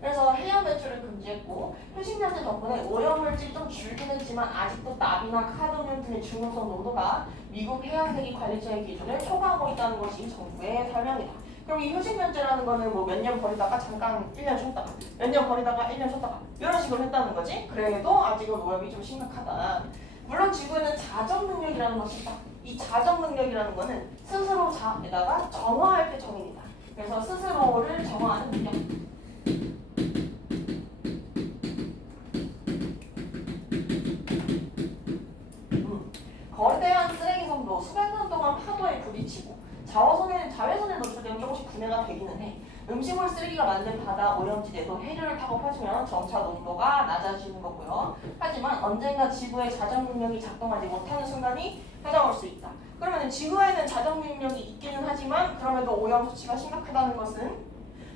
그래서 해양 배출을 금지했고 표식면제 덕분에 오염물질 좀 줄긴 했지만 아직도 납이나 카드뮴 등의 중요성 농도가 미국 해양세계 관리처의 기준을 초과하고 있다는 것이 정부의 설명이다. 그럼 이 표식면제라는 거는 뭐 몇 년 버리다가 잠깐 1년 쉬었다가 몇 년 버리다가 1년 쉬었다가 이런 식으로 했다는 거지. 그래도 아직은 오염이 좀 심각하다. 물론 지구에는 자정 능력이라는 것이 있다. 이 자정 능력이라는 거는 스스로 자에다가 정화할 때 정의입니다. 그래서 스스로를 정화하는 능력. 거대한 쓰레기선도 수백 년 동안 파도에 부딪히고 자외선에 노출되면 조금씩 분해가 되기는 해. 음식물 쓰레기가 만든 바다 오염지대도 해류를 타고 퍼지면 점차 농도가 낮아지는 거고요. 하지만 언젠가 지구의 자정 능력이 작동하지 못하는 순간이 찾아올 수 있다. 그러면 지구에는 자정 능력이 있기는 하지만 그럼에도 오염 수치가 심각하다는 것은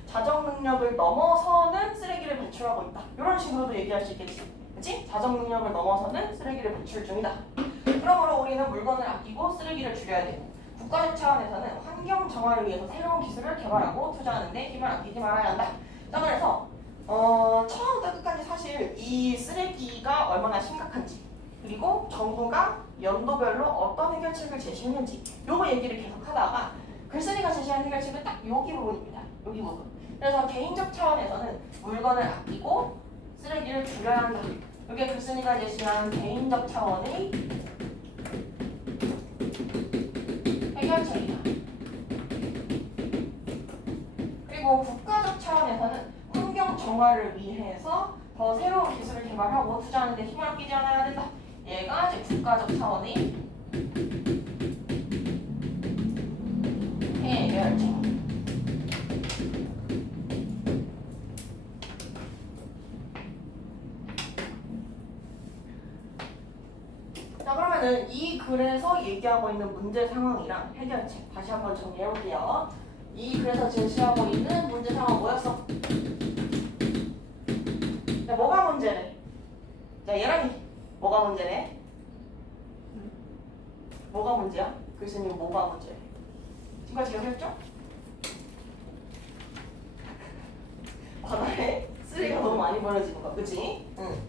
자정 능력을 넘어서는 쓰레기를 배출하고 있다. 이런 식으로도 얘기할 수 있겠지. 그치? 자정 능력을 넘어서는 쓰레기를 배출 중이다. 그러므로 우리는 물건을 아끼고 쓰레기를 줄여야 되고 국가적 차원에서는 환경 정화를 위해서 새로운 기술을 개발하고 투자하는데 힘을 아끼지 말아야 한다. 자, 그래서 처음부터 끝까지 사실 이 쓰레기가 얼마나 심각한지 그리고 정부가 연도별로 어떤 해결책을 제시했는지 요거 얘기를 계속 하다가 글쓴이가 제시한 해결책은 딱 여기 부분입니다. 여기 부분. 그래서 개인적 차원에서는 물건을 아끼고 쓰레기를 줄여야 한다. 이게 글쓴이가 제시한 개인적 차원의 해결책이다. 그리고 국가적 차원에서는 환경 정화를 위해서 더 새로운 기술을 개발하고 투자하는 데 힘을 아끼지 않아야 된다. 얘가 이제 국가적 차원의 해결책. 자, 그러면은 이 글에서 얘기하고 있는 문제 상황이랑 해결책 다시 한번 정리해 볼게요. 이 글에서 제시하고 있는 문제 상황 뭐였어? 자, 뭐가 문제래? 자, 얘랑이 뭐가 문제래? 뭐가 문제야? 글쓴이 뭐가 문제래? 지금까지 기억했죠? 바다에 쓰레기가 너무 많이 버려지는 거, 그치? 응.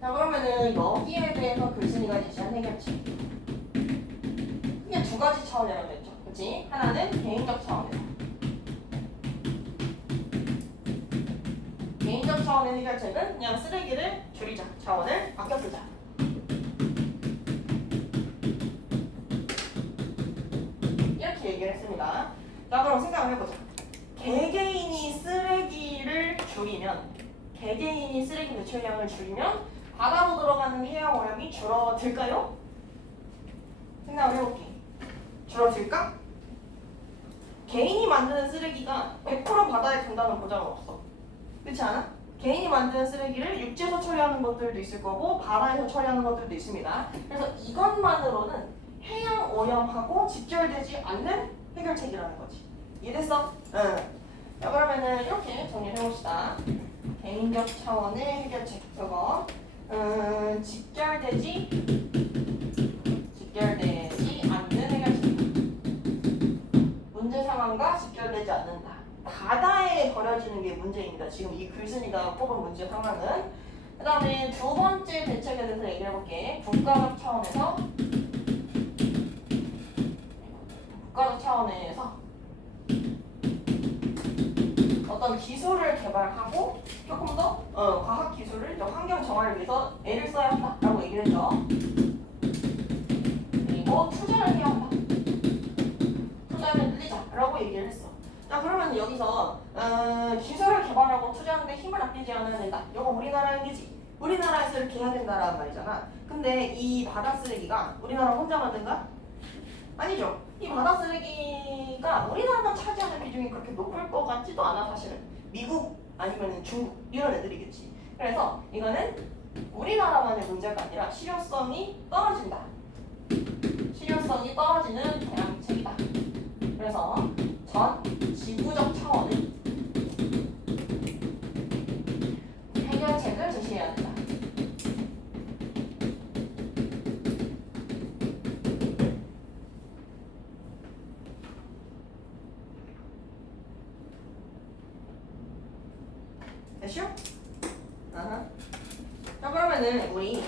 자, 그러면은 여기에 대해서 글쓴이가 제시한 해결책. 크게 두 가지 차원이라고 했죠. 그치? 하나는 개인적 차원에서. 개인적 차원의 해결책은 그냥 쓰레기를 줄이자. 차원을 아껴 쓰자. 이렇게 얘기를 했습니다. 자, 그럼 생각을 해보자. 개개인이 쓰레기를 줄이면 개개인이 쓰레기 배출량을 줄이면 바다로 들어가는 해양 오염이 줄어들까요? 생각을 해볼게. 줄어들까? 개인이 만드는 쓰레기가 100% 바다에 간다는 보장은 없어. 그렇지 않아? 개인이 만드는 쓰레기를 육지에서 처리하는 것들도 있을 거고 바다에서 처리하는 것들도 있습니다. 그래서 이것만으로는 해양 오염하고 직결되지 않는 해결책이라는 거지. 이해됐어? 응. 자, 그러면은 이렇게 정리를 해봅시다. 개인적 차원의 해결책 저거 직결되지 않는 해결책. 문제 상황과 직결되지 않는다. 바다에 버려지는 게 문제입니다. 지금 이 글쓴이가 뽑은 문제 상황은. 그 다음에 두 번째 대책에 대해서 얘기해 볼게. 국가적 차원에서 어떤 기술을 개발하고 조금 더 과학 기술을 환경 정화를 위해서 애를 써야 한다라고 얘기를 했죠. 그리고 투자를 해야 한다. 투자를 늘리자라고 얘기를 했어. 자, 그러면 여기서 기술을 개발하고 투자하는데 힘을 아끼지 않아야 된다. 이거 우리나라 얘기지. 우리나라에서 이렇게 해야 된다라는 말이잖아. 근데 이 바다 쓰레기가 우리나라 혼자 만든가? 아니죠. 이 바다 쓰레기가 우리나라만 차지하는 비중이 그렇게 높을 것 같지도 않아 사실은. 미국 아니면 중국 이런 애들이겠지. 그래서 이거는 우리나라만의 문제가 아니라 실효성이 떨어진다. 실효성이 떨어지는 대안책이다. 그래서 전 지구적 차원의 해결책을 제시해야 된다. 됐죠? 아하. 자 그러면은 우리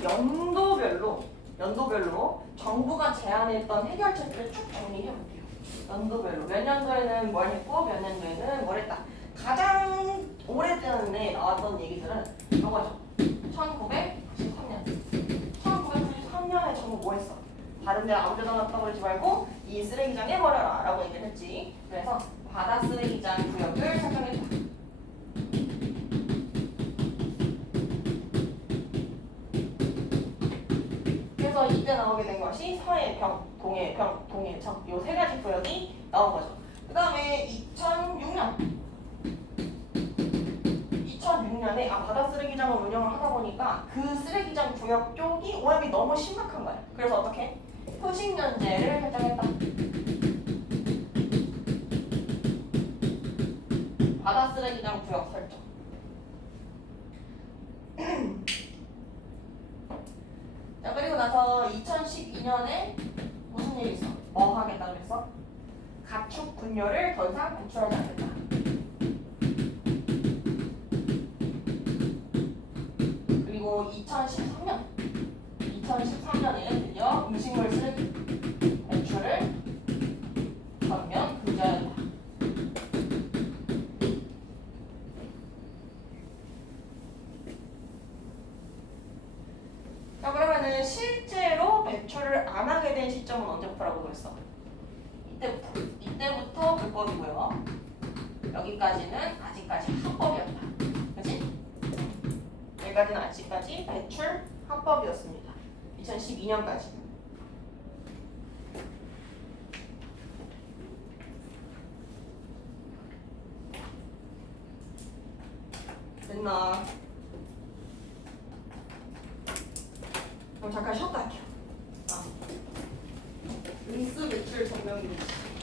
연도별로 정부가 제안했던 해결책들을 쭉 정리해 볼게요. 연도별로 몇 년도에는 뭘 했고 몇 년도에는 뭘 했다. 가장 오래전에 나왔던 얘기들은 이거죠. 1993년. 1993년에 정부 뭐 했어? 다른 데 아무 데나 놨다 버리지 말고 이 쓰레기장에 버려라 라고 얘기를 했지. 그래서 바다 쓰레기장 구역을 설정했다. 그래서 이때 나오게 된 것이 서해평, 동해평, 동해청 요 세 가지 구역이 나온 거죠. 그 다음에 2006년에 바다 쓰레기장을 운영을 하다 보니까 그 쓰레기장 구역 쪽이 오염이 너무 심각한 거야. 그래서 어떻게? 표식연제를 설정했다. 바다 쓰레기장 구역 설정. 자 그리고 나서 2012년에 무슨 일이 있어? 뭐 하겠다 그랬어? 가축 분뇨를 더 이상 배출하지 않겠다. 그리고 2013년에 드디어 음식물 쓰레기 배출을 전면 금지하였다. 자 그러면은 실제로 배출을 안 하게 된 시점은 언제부터라고 그랬어? 이때부터 불법이고요. 여기까지는 아직까지 합법이었다. 그치? 여기까지는 아직까지 배출 합법이었습니다. 2012년까지. 됐나? 그럼 잠깐 쉬었다 할게요. 음수 배출 증명이겠지.